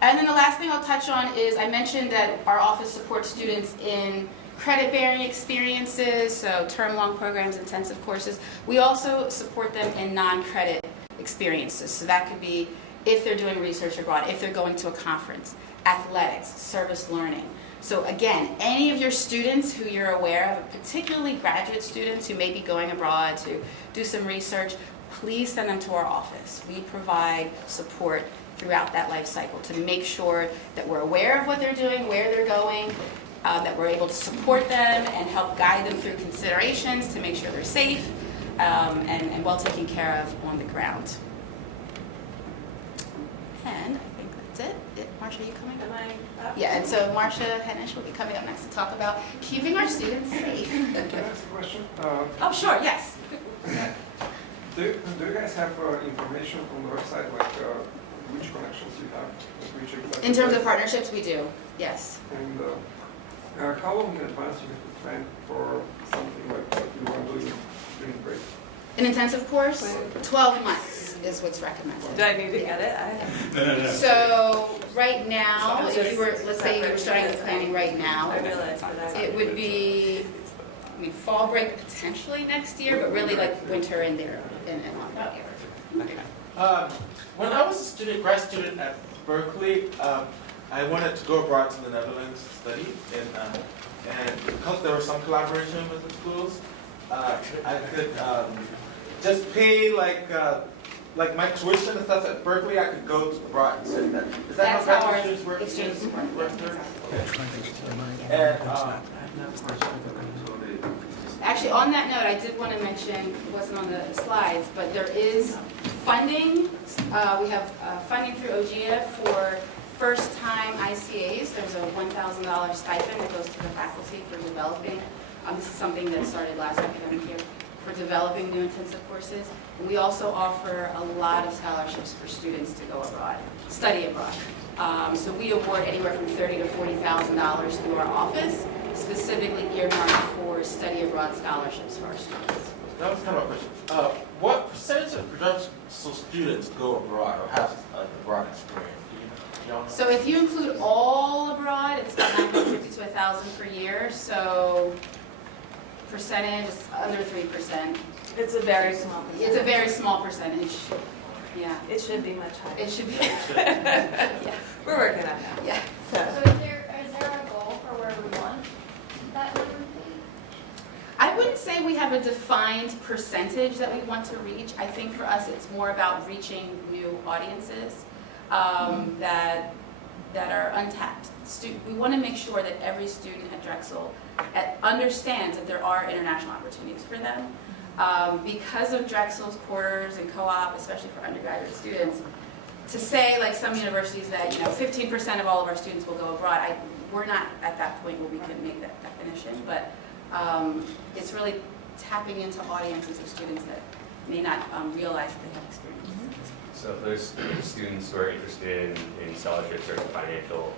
And then the last thing I'll touch on is I mentioned that our office supports students in credit-bearing experiences, so term-long programs, intensive courses. We also support them in non-credit experiences. So that could be if they're doing research abroad, if they're going to a conference, athletics, service learning. So again, any of your students who you're aware of, particularly graduate students who may be going abroad to do some research, please send them to our office. We provide support throughout that life cycle to make sure that we're aware of what they're doing, where they're going, that we're able to support them and help guide them through considerations to make sure they're safe and well taken care of on the ground. And I think that's it. Marcia, are you coming? Am I up? Yeah, and so Marcia Hennish will be coming up next to talk about keeping our students safe. Can I ask a question? Oh, sure, yes. Do you guys have information on the website, like which connections you have? Which exactly In terms of place? partnerships, we do, yes. And how long in advance you have to plan for something like what you want to do during break? An intensive course, 12 months is what's recommended. Do I need to get it? No. So right now, if you were, let's say you were starting the planning right now, I realized that it would be, fall break potentially next year, but really like winter in there and on that year. When I was a grad student at Berkeley, I wanted to go abroad to the Netherlands to study, and because there was some collaboration with the schools, I could just pay like my tuition and stuff at Berkeley. I could go abroad and study that. Is that That's how how our grad students work? exchanges work. And Actually, on that note, I did want to mention, it wasn't on the slides, but there is funding. We have funding through OGEA for first-time ICAs. There's a $1,000 stipend that goes to the faculty for developing. This is something that started last academic year for developing new intensive courses. And we also offer a lot of scholarships for students to go abroad, study abroad. So we award anywhere from $30,000 to $40,000 through our office, specifically earmarked for study abroad scholarships for our students. that was kind of a question. What percentage of production students go abroad or have an abroad experience? Do you know? So if you include all abroad, it's about 950 to 1,000 per year. So percentage is under 3%. It's a very small percentage. It's a very small percentage. Yeah. It should be much higher. It should be. Yeah. We're working on that. Yeah. So is there a goal for where we want that number to be? I wouldn't say we have a defined percentage that we want to reach. I think for us it's more about reaching new audiences that are untapped. We want to make sure that every student at Drexel understands that there are international opportunities for them. Because of Drexel's quarters and co-op, especially for undergraduate students, to say like some universities that 15% of all of our students will go abroad, we're not at that point where we can make that definition, but it's really tapping into audiences of students that may not realize that they have experience. So if there's students who are interested in scholarships or financial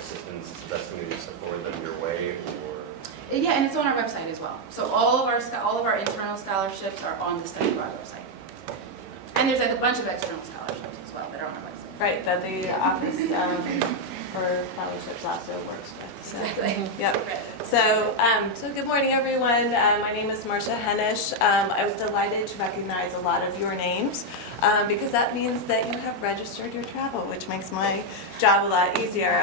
assistance, is the best thing to do is to forward them your way, or? Yeah, and it's on our website as well. So all of our internal scholarships are on the Study Abroad website. And there's a bunch of external scholarships as well that are on our website. Right, that the office for fellowships also works with. So. Exactly. Yep. So good morning, everyone. My name is Marcia Hennish. I was delighted to recognize a lot of your names because that means that you have registered your travel, which makes my job a lot easier.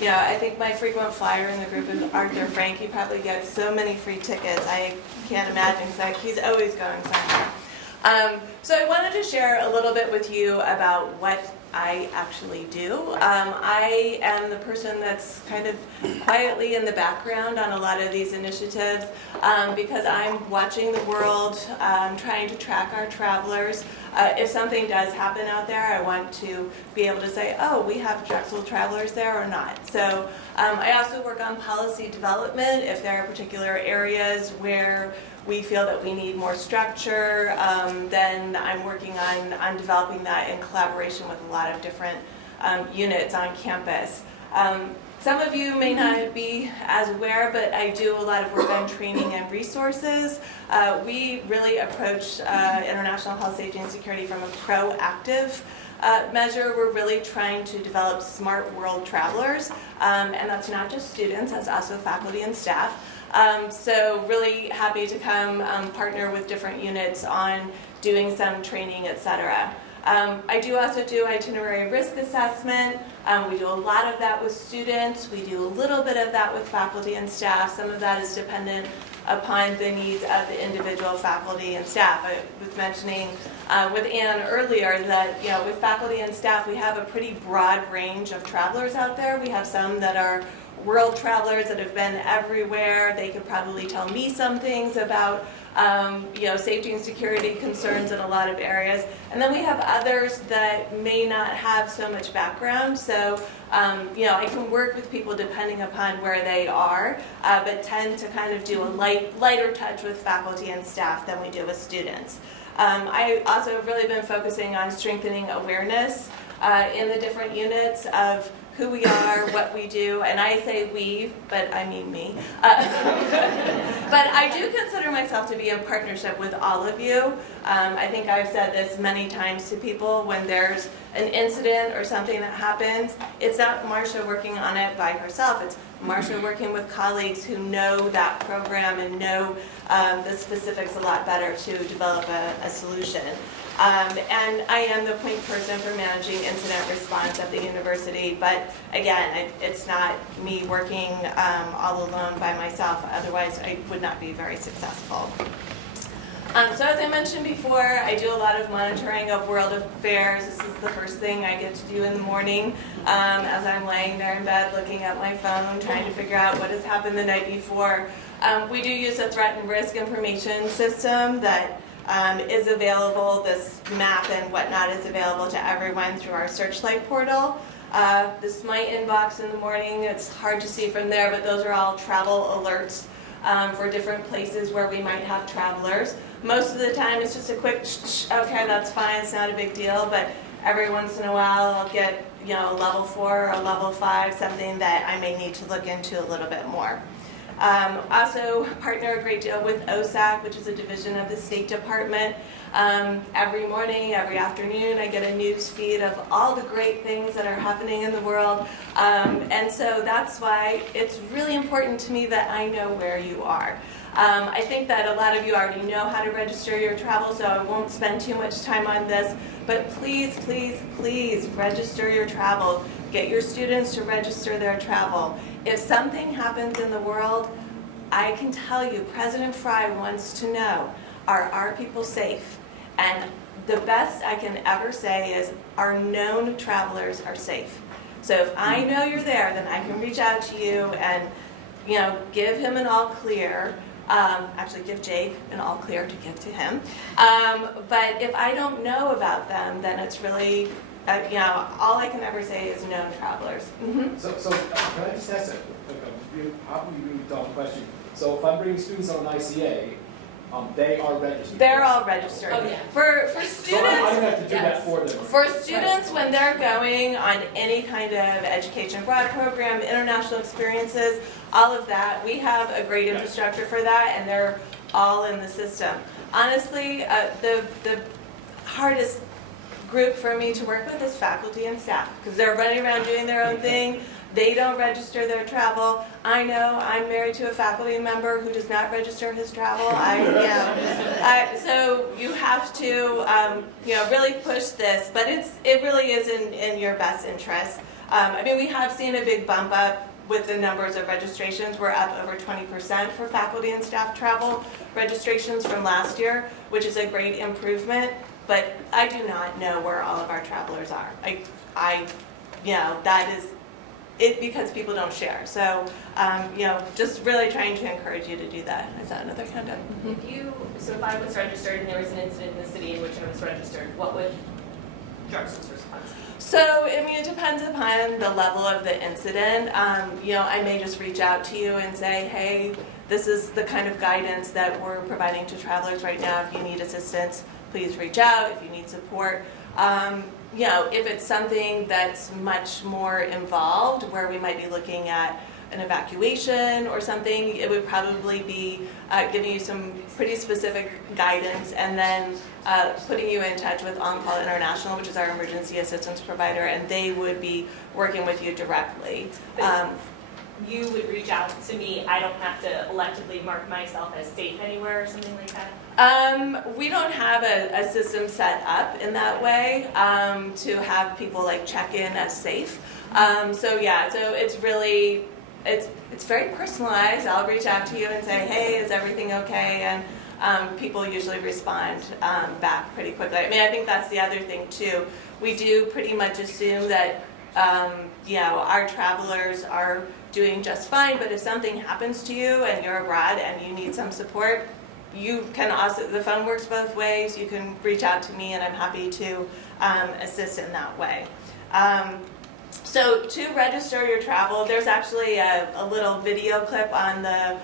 I think my frequent flyer in the group is Arthur Frank. He probably gets so many free tickets. I can't imagine. He's always going somewhere. So I wanted to share a little bit with you about what I actually do. I am the person that's kind of quietly in the background on a lot of these initiatives because I'm watching the world, trying to track our travelers. If something does happen out there, I want to be able to say, oh, we have Drexel travelers there or not. So I also work on policy development. If there are particular areas where we feel that we need more structure, then I'm working on developing that in collaboration with a lot of different units on campus. Some of you may not be as aware, but I do a lot of work on training and resources. We really approach international health, safety, and security from a proactive measure. We're really trying to develop smart world travelers, and that's not just students, that's also faculty and staff. So really happy to come partner with different units on doing some training, etc. I do also do itinerary risk assessment. We do a lot of that with students. We do a little bit of that with faculty and staff. Some of that is dependent upon the needs of the individual faculty and staff. I was mentioning with Anne earlier that with faculty and staff we have a pretty broad range of travelers out there. We have some that are world travelers that have been everywhere. They could probably tell me some things about safety and security concerns in a lot of areas. And then we have others that may not have so much background. So, I can work with people depending upon where they are, but tend to kind of do a lighter touch with faculty and staff than we do with students. I also have really been focusing on strengthening awareness in the different units of who we are, what we do, and I say we, but I mean me. But I do consider myself to be in partnership with all of you. I think I've said this many times to people when there's an incident or something that happens, it's not Marcia working on it by herself, it's Marcia working with colleagues who know that program and know the specifics a lot better to develop a solution. And I am the point person for managing incident response at the university, but again, it's not me working all alone by myself, otherwise I would not be very successful. So as I mentioned before, I do a lot of monitoring of world affairs. This is the first thing I get to do in the morning as I'm laying there in bed looking at my phone, trying to figure out what has happened the night before. We do use a threat and risk information system that is available. This map and whatnot is available to everyone through our Searchlight portal. This is my inbox in the morning. It's hard to see from there, but those are all travel alerts for different places where we might have travelers. Most of the time it's just a quick okay, that's fine, it's not a big deal, but every once in a while I'll get level 4 or level 5, something that I may need to look into a little bit more. Also partner a great deal with OSAC, which is a division of the State Department. Every morning, every afternoon, I get a news feed of all the great things that are happening in the world. And so that's why it's really important to me that I know where you are. I think that a lot of you already know how to register your travel, so I won't spend too much time on this. But please, please, please register your travel. Get your students to register their travel. If something happens in the world, I can tell you, President Fry wants to know, are our people safe? And the best I can ever say is our known travelers are safe. So if I know you're there, then I can reach out to you and give him an all clear. Actually give Jake an all clear to give to him. But if I don't know about them, then it's really, all I can ever say is known travelers. Mm-hmm. So can I just ask probably really dumb question. So if I'm bringing students on an ICA, they are registered. They're all registered. Oh, yeah. For students, so I'm going to have to do that for them. For students, when they're going on any kind of education abroad program, international experiences, all of that, we have a great infrastructure for that, and they're all in the system. Honestly, the hardest group for me to work with is faculty and staff, because they're running around doing their own thing. They don't register their travel. I know I'm married to a faculty member who does not register his travel. So you have to, really push this, but it really is in your best interest. We have seen a big bump up with the numbers of registrations. We're up over 20% for faculty and staff travel registrations from last year, which is a great improvement. but I do not know where all of our travelers are. That is it, because people don't share. So, just really trying to encourage you to do that. Is that another hand up? So if I was registered and there was an incident in the city in which I was registered, what would Drexel's response be? So, it depends upon the level of the incident. I may just reach out to you and say, hey, this is the kind of guidance that we're providing to travelers right now. If you need assistance, please reach out. If you need support. If it's something that's much more involved, where we might be looking at an evacuation or something, it would probably be giving you some pretty specific guidance, and then putting you in touch with On Call International, which is our emergency assistance provider, and they would be working with you directly. You would reach out to me. I don't have to electively mark myself as safe anywhere or something like that? We don't have a system set up in that way to have people check in as safe. So it's really, it's very personalized. I'll reach out to you and say, hey, is everything okay? And people usually respond back pretty quickly. I think that's the other thing too. We do pretty much assume that our travelers are doing just fine, but if something happens to you and you're abroad and you need some support, you can also, the phone works both ways. You can reach out to me and I'm happy to assist in that way. So to register your travel, there's actually a little video clip on the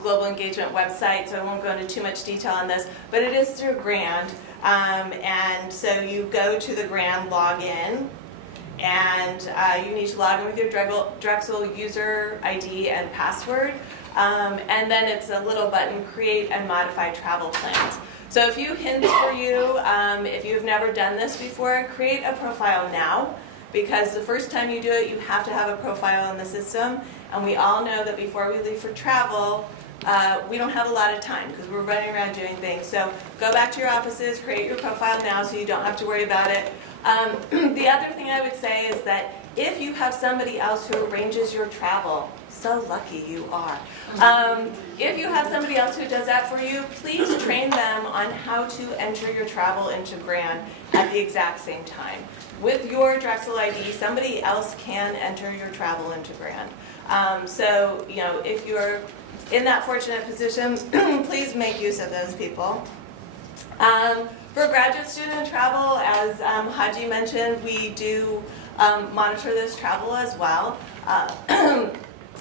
Global Engagement website, so I won't go into too much detail on this, but it is through Grand. And so you go to the Grand login, and you need to log in with your Drexel user ID and password. And then it's a little button, create and modify travel plans. So a few hints for you, if you've never done this before, create a profile now, because the first time you do it, you have to have a profile in the system. And we all know that before we leave for travel, we don't have a lot of time because we're running around doing things. So go back to your offices, create your profile now so you don't have to worry about it. The other thing I would say is that if you have somebody else who arranges your travel, so lucky you are. If you have somebody else who does that for you, please train them on how to enter your travel into Grand at the exact same time. With your Drexel ID, somebody else can enter your travel into Grand. So, if you're in that fortunate position, please make use of those people. For graduate student travel, as Haji mentioned, we do monitor this travel as well.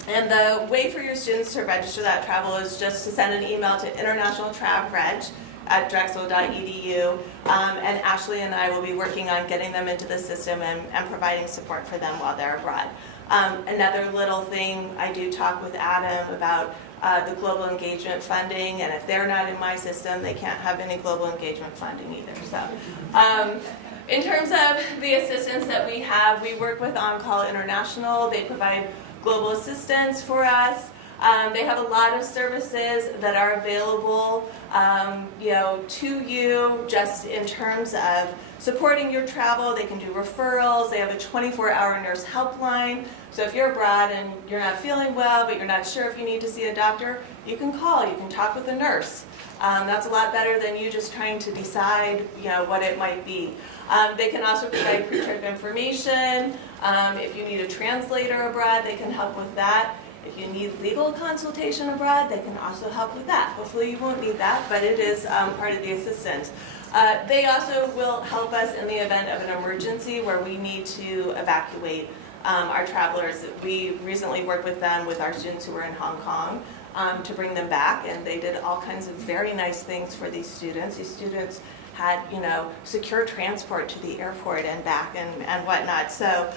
And the way for your students to register that travel is just to send an email to internationaltravreg@drexel.edu, and Ashley and I will be working on getting them into the system and providing support for them while they're abroad. Another little thing, I do talk with Adam about the global engagement funding, and if they're not in my system, they can't have any global engagement funding either. So, in terms of the assistance that we have, we work with On Call International. They provide global assistance for us. They have a lot of services that are available, to you, just in terms of supporting your travel. They can do referrals. They have a 24-hour nurse helpline. So if you're abroad and you're not feeling well, but you're not sure if you need to see a doctor, you can call. You can talk with a nurse. That's a lot better than you just trying to decide, what it might be. They can also provide pre-trip information. If you need a translator abroad, they can help with that. If you need legal consultation abroad, they can also help with that. Hopefully you won't need that, but it is part of the assistance. They also will help us in the event of an emergency where we need to evacuate our travelers. We recently worked with them with our students who were in Hong Kong to bring them back, and they did all kinds of very nice things for these students. These students had, secure transport to the airport and back and whatnot. So,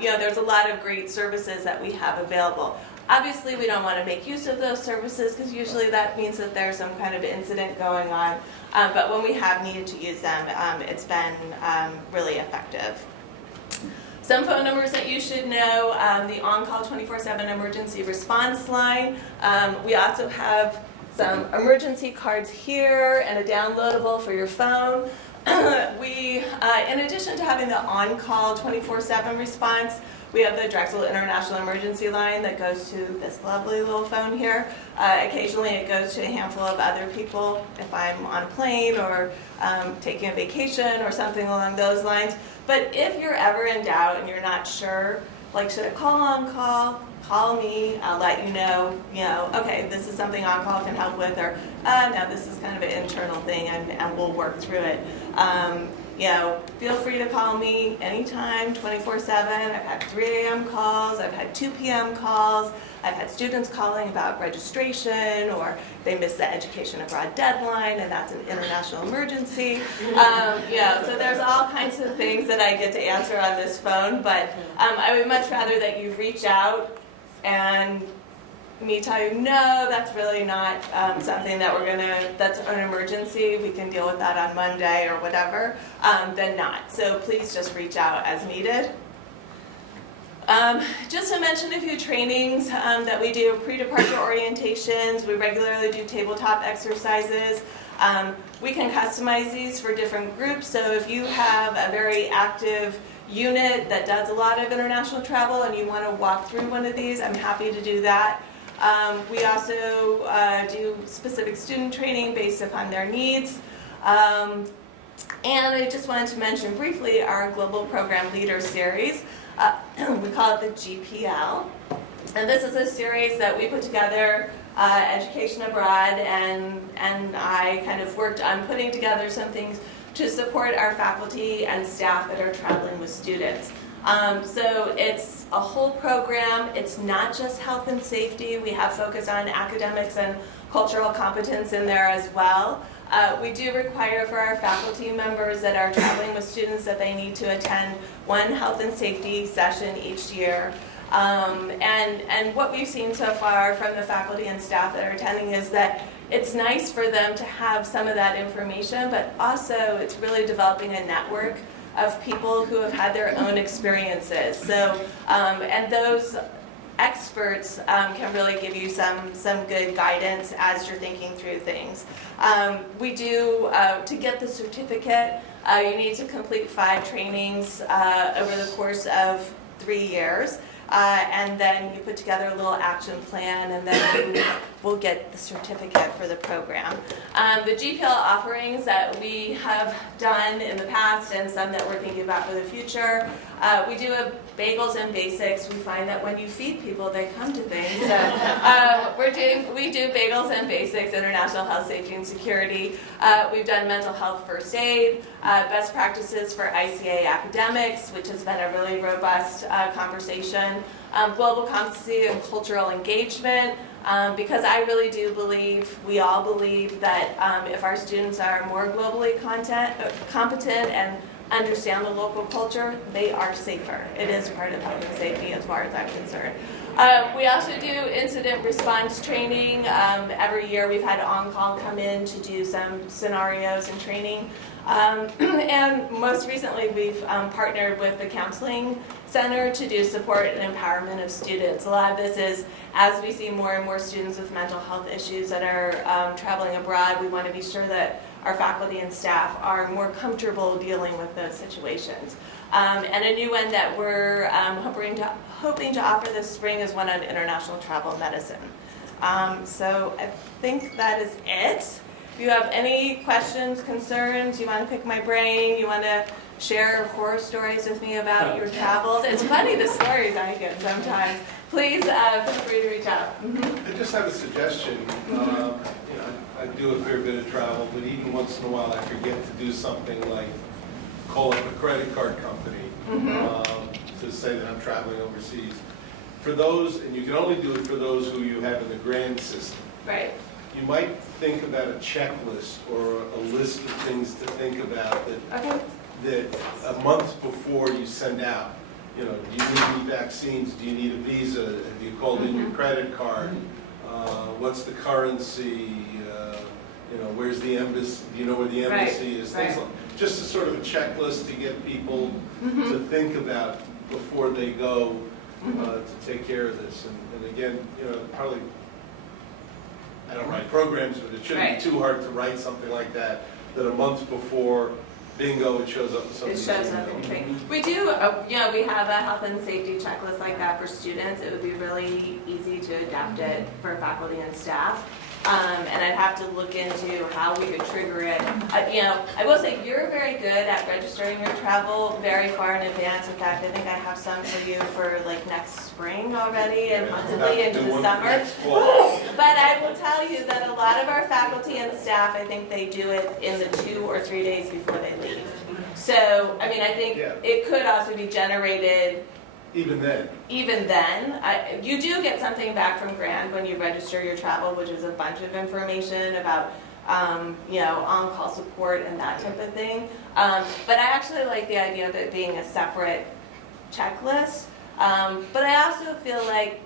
there's a lot of great services that we have available. Obviously, we don't want to make use of those services because usually that means that there's some kind of incident going on. But when we have needed to use them, it's been really effective. Some phone numbers that you should know, the On-Call 24/7 emergency response line. We also have some emergency cards here and a downloadable for your phone. We, in addition to having the on-call 24/7 response, we have the Drexel International Emergency Line that goes to this lovely little phone here. Occasionally it goes to a handful of other people if I'm on a plane or taking a vacation or something along those lines. But if you're ever in doubt and you're not sure, like, should I call on-call? Call me, I'll let you know, okay, this is something on-call can help with, or no, this is kind of an internal thing and we'll work through it. Feel free to call me anytime, 24/7. I've had 3 a.m. calls, I've had 2 p.m. calls, I've had students calling about registration, or they missed the education abroad deadline and that's an international emergency. So there's all kinds of things that I get to answer on this phone, but I would much rather that you reach out and me tell you, no, that's really not something that that's an emergency, we can deal with that on Monday or whatever, than not. So please just reach out as needed. Just to mention a few trainings that we do, pre-departure orientations, we regularly do tabletop exercises. We can customize these for different groups, so if you have a very active unit that does a lot of international travel and you want to walk through one of these, I'm happy to do that. We also do specific student training based upon their needs. And I just wanted to mention briefly our Global Program Leader Series. We call it the GPL. And this is a series that we put together, Education Abroad, and I kind of worked on putting together some things to support our faculty and staff that are traveling with students. So it's a whole program. It's not just health and safety. We have focus on academics and cultural competence in there as well. We do require for our faculty members that are traveling with students that they need to attend one health and safety session each year. And what we've seen so far from the faculty and staff that are attending is that it's nice for them to have some of that information, but also it's really developing a network of people who have had their own experiences. So, and those experts can really give you some good guidance as you're thinking through things. We do, to get the certificate, you need to complete 5 trainings over the course of 3 years. And then you put together a little action plan, and then you will get the certificate for the program. The GPL offerings that we have done in the past and some that we're thinking about for the future, we do a bagels and basics. We find that when you feed people, they come to things. So we do bagels and basics, international health, safety, and security. We've done mental health first aid, best practices for ICA academics, which has been a really robust conversation. Global competency and cultural engagement, because I really do believe, we all believe that if our students are more globally competent and understand the local culture, they are safer. It is part of health and safety as far as I'm concerned. We also do incident response training. Every year we've had on-call come in to do some scenarios and training. And most recently we've partnered with the Counseling Center to do support and empowerment of students. A lot of this is as we see more and more students with mental health issues that are traveling abroad, we want to be sure that our faculty and staff are more comfortable dealing with those situations. And a new one that we're hoping to offer this spring is one on international travel medicine. So I think that is it. If you have any questions, concerns, you want to pick my brain, you want to share horror stories with me about your travels. It's funny the stories I get sometimes. Please feel free to reach out. I just have a suggestion. I do a fair bit of travel, but even once in a while I forget to do something like call up a credit card company to say that I'm traveling overseas. For those, and you can only do it for those who you have in the grant system. Right. You might think about a checklist or a list of things to think about that a month before you send out. You know, do you need any vaccines? Do you need a visa? Have you called in your credit card? What's the currency? Where's the embassy? Do you know where the embassy is? Things like, just a sort of a checklist to get people to think about before they go to take care of this. And again, probably I don't write programs, but it shouldn't be too hard to write something like that a month before, bingo, it shows up in It somebody's shows up in training. We do, we have a health and safety checklist like that for students. It would be really easy to adapt it for faculty and staff. And I'd have to look into how we could trigger it. I will say you're very good at registering your travel very far in advance. In fact, I think I have some for you for like next spring already and possibly into the summer. But I will tell you that a lot of our faculty and staff, I think they do it in the 2 or 3 days before they leave. So, I mean, I think it could also be generated even then. You do get something back from Grand when you register your travel, which is a bunch of information about, on-call support and that type of thing. But I actually like the idea of it being a separate checklist. But I also feel like,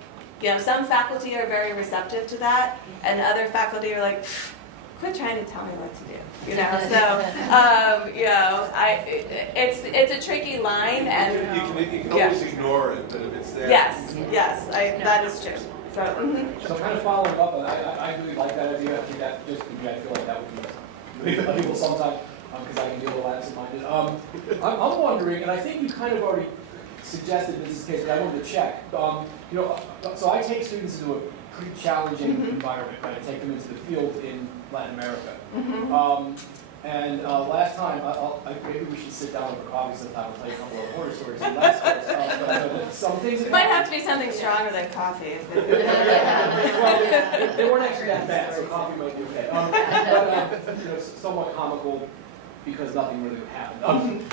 some faculty are very receptive to that, and other faculty are like, quit trying to tell me what to do. It's a tricky line, and you can always ignore it, but if it's there. Yes, that is true. So kind of following up on that, I really like that idea. I think that just to me, I feel like that would be really valuable sometime because I can be a little absent-minded. I'm wondering, and I think you kind of already suggested this is the case, but I wanted to check. So I take students into a pretty challenging environment. Right? I take them into the field in Latin America. And last time, maybe we should sit down over coffee sometime and tell you a couple of horror stories. And that's some things. It might have to be something stronger than coffee. Well, they weren't actually that bad, so coffee might be okay. But somewhat comical because nothing really would happen.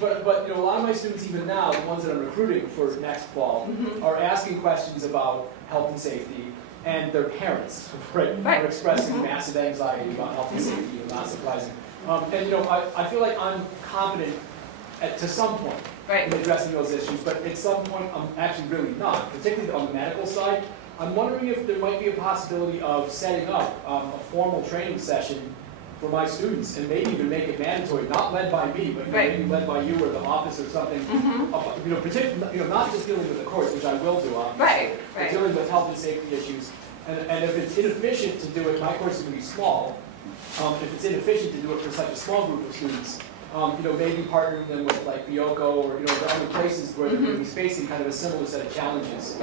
But a lot of my students, even now, the ones that I'm recruiting for next fall, are asking questions about health and safety. And their parents are expressing massive anxiety about health and safety, not surprising. I feel like I'm confident to some point in addressing those issues, but at some point I'm actually really not, particularly on the medical side. I'm wondering if there might be a possibility of setting up a formal training session for my students and maybe even make it mandatory, not led by me, but maybe led by you or the office or something. Particularly, not just dealing with the course, which I will do, obviously, but dealing with health and safety issues. And if it's inefficient to do it, my course is going to be small. If it's inefficient to do it for such a small group of students, maybe partnering them with like Bioko or there are other places where they're going to be facing kind of a similar set of challenges.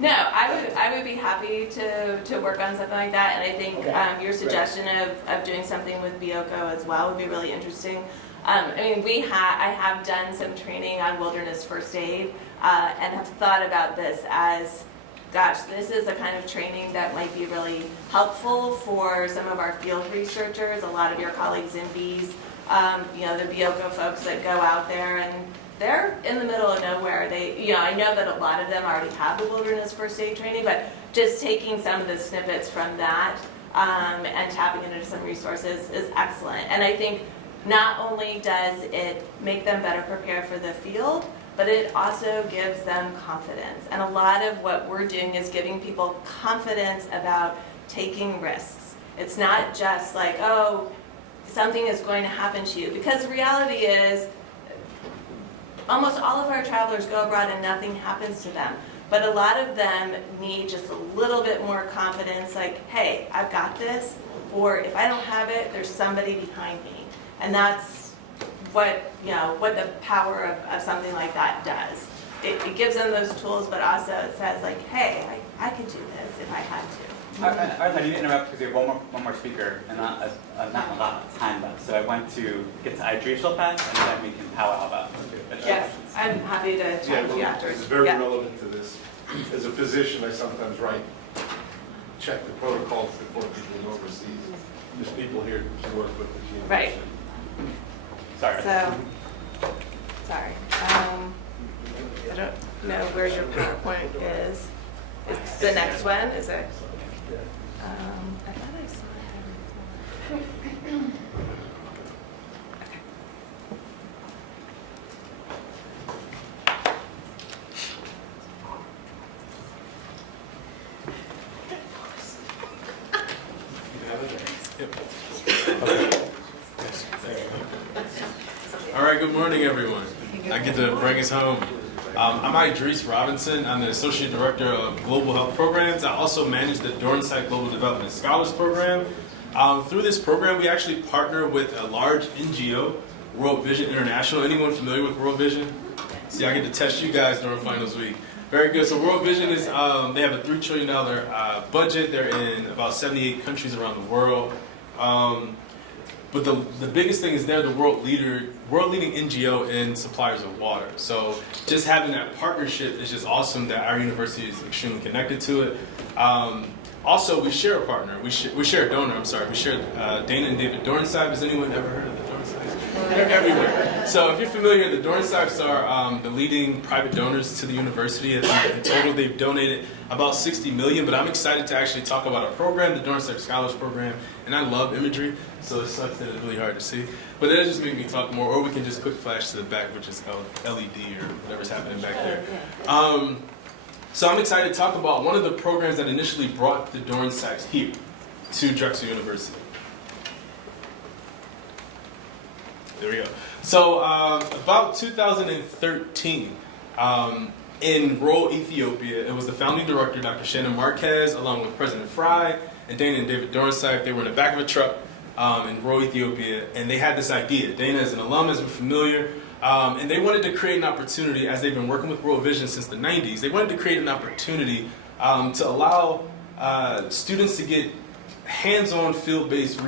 No, I would be happy to work on something like that, and I think your suggestion of doing something with Bioko as well would be really interesting. I have done some training on wilderness first aid and have thought about this as, gosh, this is a kind of training that might be really helpful for some of our field researchers, a lot of your colleagues in bees, the Bioko folks that go out there and they're in the middle of nowhere. I know that a lot of them already have the wilderness first aid training, but just taking some of the snippets from that and tapping into some resources is excellent. And I think not only does it make them better prepared for the field, but it also gives them confidence. And a lot of what we're doing is giving people confidence about taking risks. It's not just like, oh, something is going to happen to you. Because the reality is, almost all of our travelers go abroad and nothing happens to them. But a lot of them need just a little bit more confidence, like, hey, I've got this. Or if I don't have it, there's somebody behind me. And that's what the power of something like that does. It gives them those tools, but also it says like, hey, I could do this if I had to. I need to interrupt because we have one more speaker and not a lot of time left. So I want to get to Idris real fast and then we can powwow about it. Yes, I'm happy to chat with you afterwards. It's very relevant to this. As a physician, I sometimes check the protocols before people go overseas. There's people here to work with the team. Right. Sorry. Sorry. I don't know where your PowerPoint is. Is the next one? Is it? I thought I saw it. All right, good morning, everyone. I get to bring us home. I'm Idris Robinson. I'm the Associate Director of Global Health Programs. I also manage the Dornsife Global Development Scholars Program. Through this program, we actually partner with a large NGO, World Vision International. Anyone familiar with World Vision? See, I get to test you guys during finals week. Very good. So World Vision is, they have a $3 trillion budget. They're in about 78 countries around the world. But the biggest thing is they're the world-leading NGO in suppliers of water. So just having that partnership is just awesome that our university is extremely connected to it. Also, we share a partner. We share a donor, I'm sorry. We share Dana and David Dornsife. Has anyone ever heard of the Dornsifes? They're everywhere. So if you're familiar, the Dornsifes are the leading private donors to the university. In total, they've donated about $60 million, but I'm excited to actually talk about our program, the Dornsife Scholars Program, and I love imagery, so it sucks that it's really hard to see. But it'll just make me talk more, or we can just quick flash to the back, which is LED or whatever's happening back there. So I'm excited to talk about one of the programs that initially brought the Dornsifes here to Drexel University. There we go. So about 2013, in rural Ethiopia, it was the founding director, Dr. Shannon Marquez, along with President Fry and Dana and David Dornsife. They were in the back of a truck in rural Ethiopia, and they had this idea. Dana is an alum, as we're familiar, and they wanted to create an opportunity, as they've been working with World Vision since the 90s, they wanted to create an opportunity to allow students to get hands-on field-based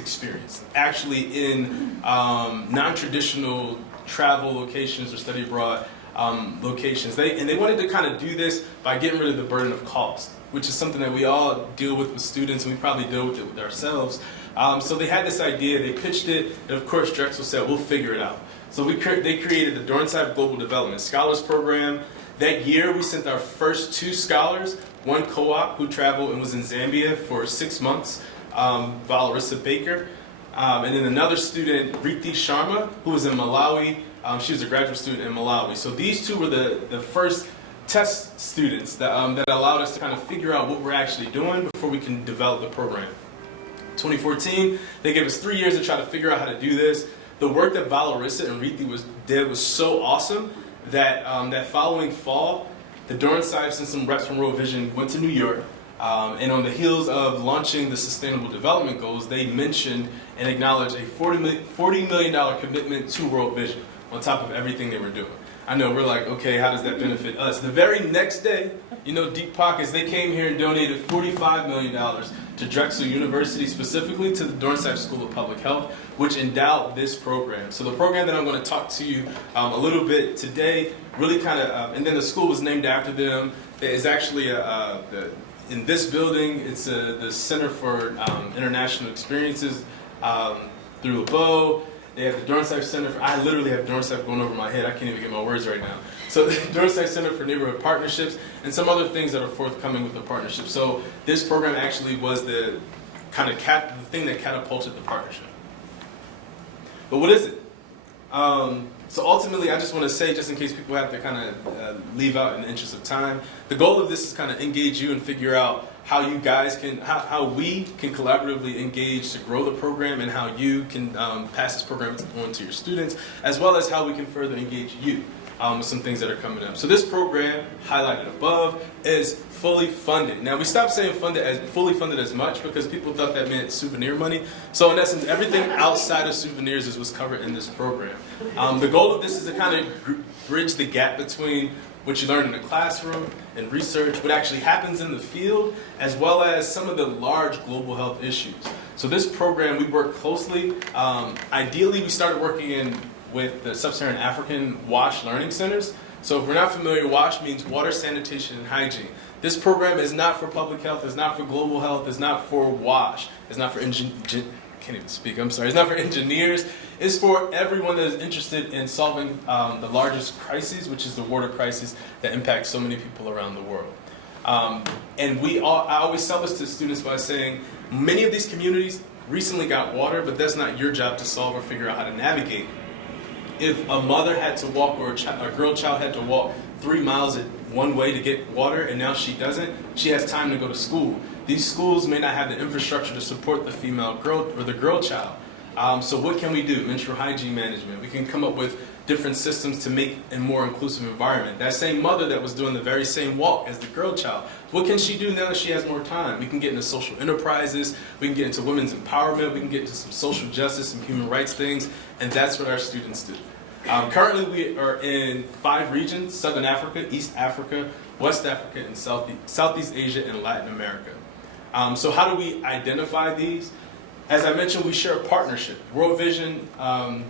experience, actually in non-traditional travel locations or study abroad locations. They wanted to kind of do this by getting rid of the burden of cost, which is something that we all deal with students, and we probably deal with it with ourselves. So they had this idea, they pitched it, and of course Drexel said, we'll figure it out. So they created the Dornsife Global Development Scholars Program. That year we sent our first 2 scholars, one co-op who traveled and was in Zambia for 6 months, Valarissa Baker, and then another student, Riti Sharma, who was in Malawi. She was a graduate student in Malawi. So these 2 were the first test students that allowed us to kind of figure out what we're actually doing before we can develop the program. 2014, they gave us 3 years to try to figure out how to do this. The work that Valarissa and Riti did was so awesome that that following fall, the Dornsifes and some reps from World Vision went to New York, and on the heels of launching the Sustainable Development Goals, they mentioned and acknowledged a $40 million commitment to World Vision on top of everything they were doing. I know, we're like, okay, how does that benefit us? The very next day, you know, deep pockets, they came here and donated $45 million to Drexel University, specifically to the Dornsife School of Public Health, which endowed this program. So the program that I'm going to talk to you a little bit today, really kind of, and then the school was named after them. It's actually in this building, it's the Center for International Experiences through LeBeau. They have the Dornsife Center for, I literally have Dornsife going over my head. I can't even get my words right now. So the Dornsife Center for Neighborhood Partnerships and some other things that are forthcoming with the partnership. So this program actually was the kind of the thing that catapulted the partnership. But what is it? So ultimately, I just want to say, just in case people have to kind of leave out in the interest of time, the goal of this is kind of engage you and figure out how you guys can, how we can collaboratively engage to grow the program, and how you can pass this program on to your students, as well as how we can further engage you with some things that are coming up. So this program, highlighted above, is fully funded. Now we stopped saying fully funded as much because people thought that meant souvenir money. So in essence, everything outside of souvenirs is what's covered in this program. The goal of this is to kind of bridge the gap between what you learn in the classroom and research, what actually happens in the field, as well as some of the large global health issues. So this program, we work closely. Ideally, we started working with the Sub-Saharan African WASH learning centers. So if we're not familiar, WASH means water, sanitation, and hygiene. This program is not for public health, it's not for global health, it's not for WASH, it's not for it's not for engineers. It's for everyone that is interested in solving the largest crisis, which is the water crisis that impacts so many people around the world. And I always tell this to students by saying, many of these communities recently got water, but that's not your job to solve or figure out how to navigate. If a mother had to walk, or a girl child had to walk 3 miles one way to get water, and now she doesn't, she has time to go to school. These schools may not have the infrastructure to support the female girl or the girl child. So what can we do? Menstrual hygiene management. We can come up with different systems to make a more inclusive environment. That same mother that was doing the very same walk as the girl child, what can she do now that she has more time? We can get into social enterprises, we can get into women's empowerment, we can get into some social justice and human rights things, and that's what our students do. Currently we are in 5 regions: Southern Africa, East Africa, West Africa, and Southeast Asia, and Latin America. So how do we identify these? As I mentioned, we share a partnership. World Vision,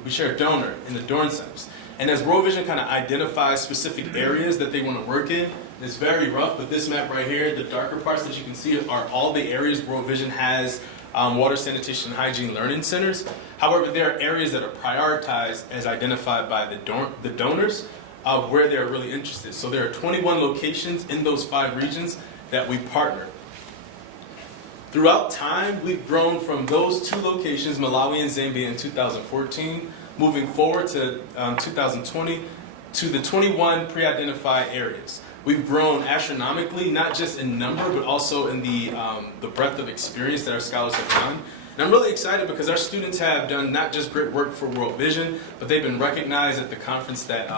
we share a donor in the DornCEPs. And as World Vision kind of identifies specific areas that they want to work in, it's very rough, but this map right here, the darker parts that you can see are all the areas World Vision has water, sanitation, hygiene learning centers. However, there are areas that are prioritized as identified by the donors of where they're really interested. So there are 21 locations in those 5 regions that we partner. Throughout time, we've grown from those 2 locations, Malawi and Zambia in 2014, moving forward to 2020, to the 21 pre-identified areas. We've grown astronomically, not just in number, but also in the breadth of experience that our scholars have done. And I'm really excited because our students have done not just great work for World Vision, but they've been recognized at the conference that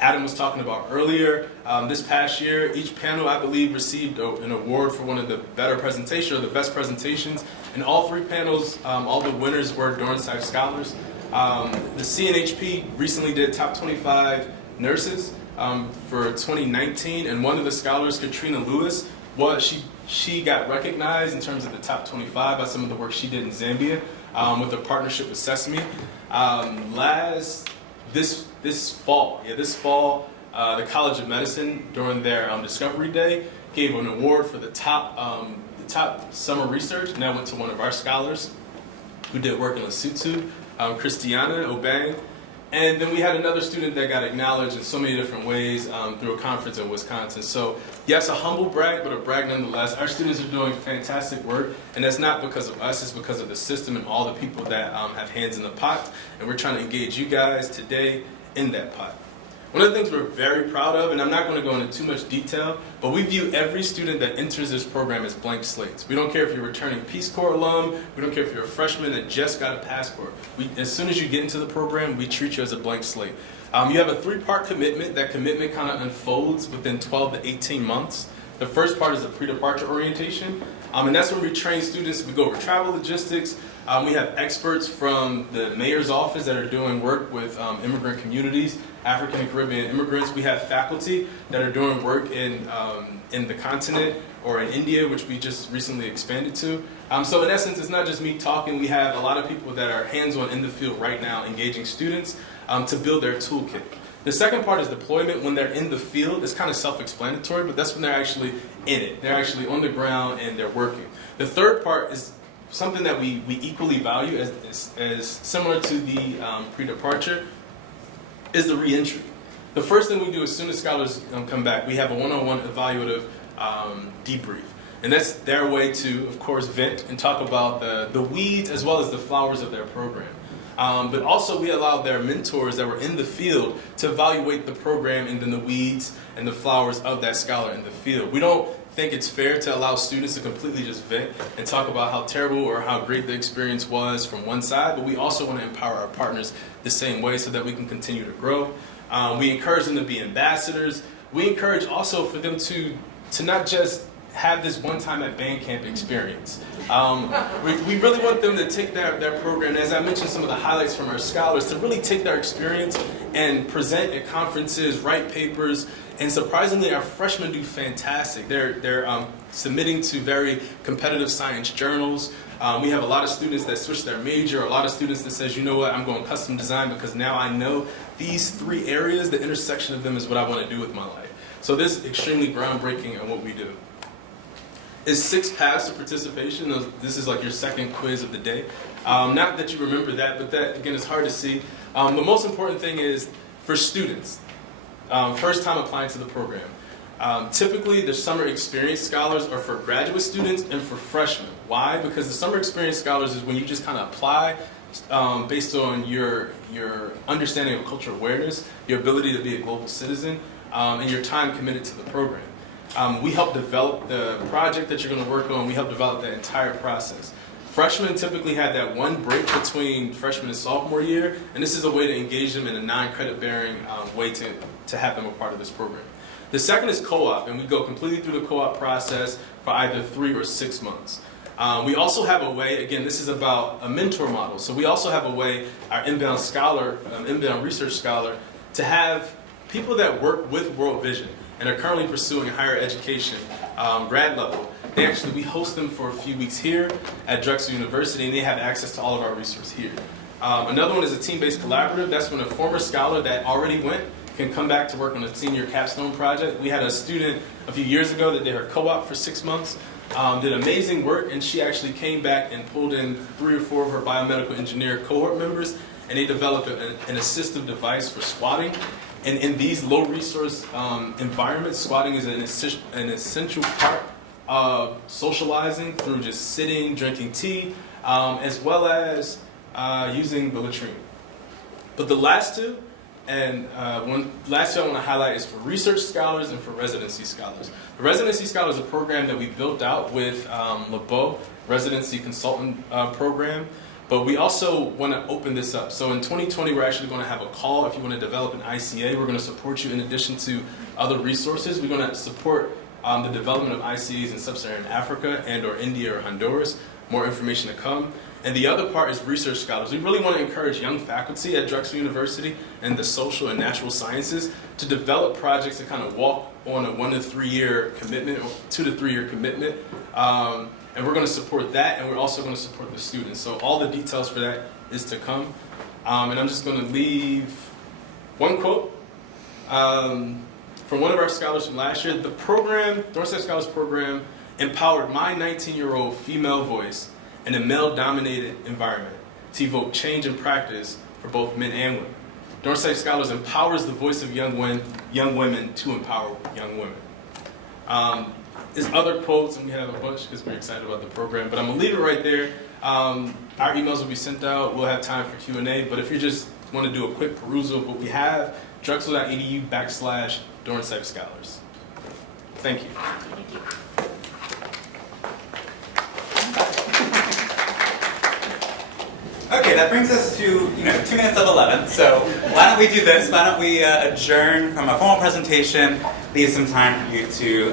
Adam was talking about earlier. This past year, each panel, I believe, received an award for one of the better presentations or the best presentations. And all 3 panels, all the winners were DornCEP scholars. The CNHP recently did top 25 nurses for 2019, and one of the scholars, Katrina Lewis, she got recognized in terms of the top 25 by some of the work she did in Zambia with a partnership with Sesame. This fall, the College of Medicine, during their Discovery Day, gave an award for the top summer research, and that went to one of our scholars who did work in Lesotho, Christiana Obang. And then we had another student that got acknowledged in so many different ways through a conference in Wisconsin. So yes, a humble brag, but a brag nonetheless. Our students are doing fantastic work, and that's not because of us, it's because of the system and all the people that have hands in the pot. And we're trying to engage you guys today in that pot. One of the things we're very proud of, and I'm not going to go into too much detail, but we view every student that enters this program as blank slates. We don't care if you're a returning Peace Corps alum, we don't care if you're a freshman that just got a passport. As soon as you get into the program, we treat you as a blank slate. You have a 3-part commitment. That commitment kind of unfolds within 12 to 18 months. The first part is a pre-departure orientation, and that's when we train students. We go over travel logistics. We have experts from the mayor's office that are doing work with immigrant communities, African and Caribbean immigrants. We have faculty that are doing work in the continent or in India, which we just recently expanded to. So in essence, it's not just me talking. We have a lot of people that are hands-on in the field right now, engaging students to build their toolkit. The second part is deployment. When they're in the field, it's kind of self-explanatory, but that's when they're actually in it. They're actually on the ground and they're working. The third part is something that we equally value as similar to the pre-departure, is the re-entry. The first thing we do as soon as scholars come back, we have a one-on-one evaluative debrief. And that's their way to, of course, vent and talk about the weeds as well as the flowers of their program. But also we allow their mentors that were in the field to evaluate the program and then the weeds and the flowers of that scholar in the field. We don't think it's fair to allow students to completely just vent and talk about how terrible or how great the experience was from one side, but we also want to empower our partners the same way so that we can continue to grow. We encourage them to be ambassadors. We encourage also for them to not just have this one-time at band camp experience. We really want them to take their program, and as I mentioned some of the highlights from our scholars, to really take their experience and present at conferences, write papers, and surprisingly our freshmen do fantastic. They're submitting to very competitive science journals. We have a lot of students that switch their major, a lot of students that says, you know what, I'm going custom design because now I know these 3 areas, the intersection of them is what I want to do with my life. So this is extremely groundbreaking in what we do. Is 6 paths to participation. This is like your second quiz of the day. Not that you remember that, but that, again, is hard to see. The most important thing is for students, first time applying to the program. Typically, the summer experience scholars are for graduate students and for freshmen. Why? Because the summer experience scholars is when you just kind of apply based on your understanding of cultural awareness, your ability to be a global citizen, and your time committed to the program. We help develop the project that you're going to work on. We help develop the entire process. Freshmen typically had that one break between freshman and sophomore year, and this is a way to engage them in a non-credit bearing way to have them a part of this program. The second is co-op, and we go completely through the co-op process for either 3 or 6 months. We also have a way, again, this is about a mentor model, so we also have a way, our inbound scholar, inbound research scholar, to have people that work with World Vision and are currently pursuing higher education, grad level. We host them for a few weeks here at Drexel University, and they have access to all of our resources here. Another one is a team-based collaborative. That's when a former scholar that already went can come back to work on a senior capstone project. We had a student a few years ago that did her co-op for 6 months, did amazing work, and she actually came back and pulled in 3 or 4 of her biomedical engineer cohort members, and they developed an assistive device for squatting. And in these low-resource environments, squatting is an essential part of socializing through just sitting, drinking tea, as well as using the latrine. But the last two, and last two I want to highlight is for research scholars and for residency scholars. The residency scholar is a program that we built out with LeBeau Residency Consultant Program. But we also want to open this up. So in 2020, we're actually going to have a call if you want to develop an ICA. We're going to support you in addition to other resources. We're going to support the development of ICAs in sub-Saharan Africa and or India or Honduras. More information to come. And the other part is research scholars. We really want to encourage young faculty at Drexel University and the social and natural sciences to develop projects that kind of walk on a 1 to 3 year commitment or 2 to 3 year commitment. And we're going to support that, and we're also going to support the students. So all the details for that is to come. And I'm just going to leave one quote from one of our scholars from last year. The program, Dorset Scholars Program, empowered my 19-year-old female voice in a male-dominated environment to evoke change in practice for both men and women. Dorset Scholars empowers the voice of young women to empower young women. There's other quotes, and we have a bunch because we're excited about the program, but I'm going to leave it right there. Our emails will be sent out. We'll have time for Q&A, but if you just want to do a quick perusal of what we have, drexel.edu/Dorset Scholars. Thank you. Thank you. Okay, that brings us to 2 minutes of 11. So why don't we do this? Why don't we adjourn from a formal presentation, leave some time for you to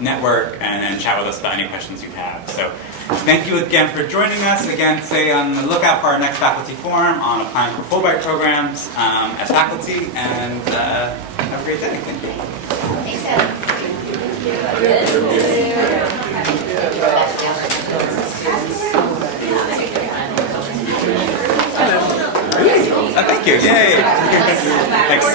network and chat with us about any questions you have. So thank you again for joining us. Again, stay on the lookout for our next faculty forum on applying for Fulbright programs as faculty, and have a great day. Thank you. Thank you. Yay. Thanks.